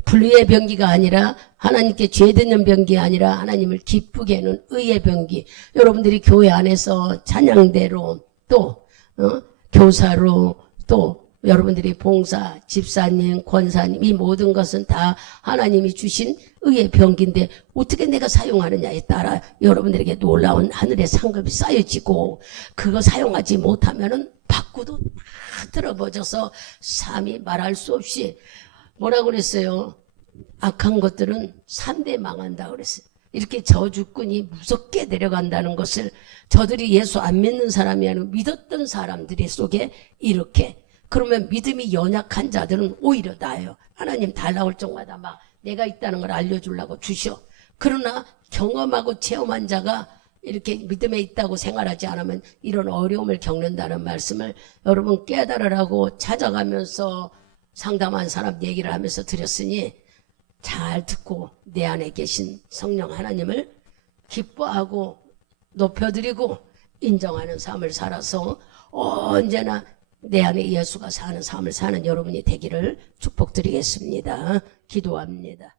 불의의 병기가 아니라 하나님께 죄 듣는 병기 아니라 하나님을 기쁘게 하는 의의 병기. 여러분들이 교회 안에서 찬양대로 또 교사로 또 여러분들이 봉사, 집사님, 권사님 이 모든 것은 다 하나님이 주신 의의 병기인데 어떻게 내가 사용하느냐에 따라 여러분들에게 놀라운 하늘의 상급이 쌓여지고 그거 사용하지 못하면은 바꾸도 다 들어버져서 삶이 말할 수 없이 뭐라고 그랬어요? 악한 것들은 3대 망한다 그랬어요. 이렇게 저주꾼이 무섭게 내려간다는 것을 저들이 예수 안 믿는 사람이 아니고 믿었던 사람들이 속에 이렇게 그러면 믿음이 연약한 자들은 오히려 나아요. 하나님 달라올 적마다 막 내가 있다는 걸 알려주려고 주셔. 그러나 경험하고 체험한 자가 이렇게 믿음에 있다고 생활하지 않으면 이런 어려움을 겪는다는 말씀을 여러분 깨달으라고 찾아가면서 상담한 사람 얘기를 하면서 드렸으니 잘 듣고 내 안에 계신 성령 하나님을 기뻐하고 높여드리고 인정하는 삶을 살아서 언제나 내 안에 예수가 사는 삶을 사는 여러분이 되기를 축복드리겠습니다. 기도합니다.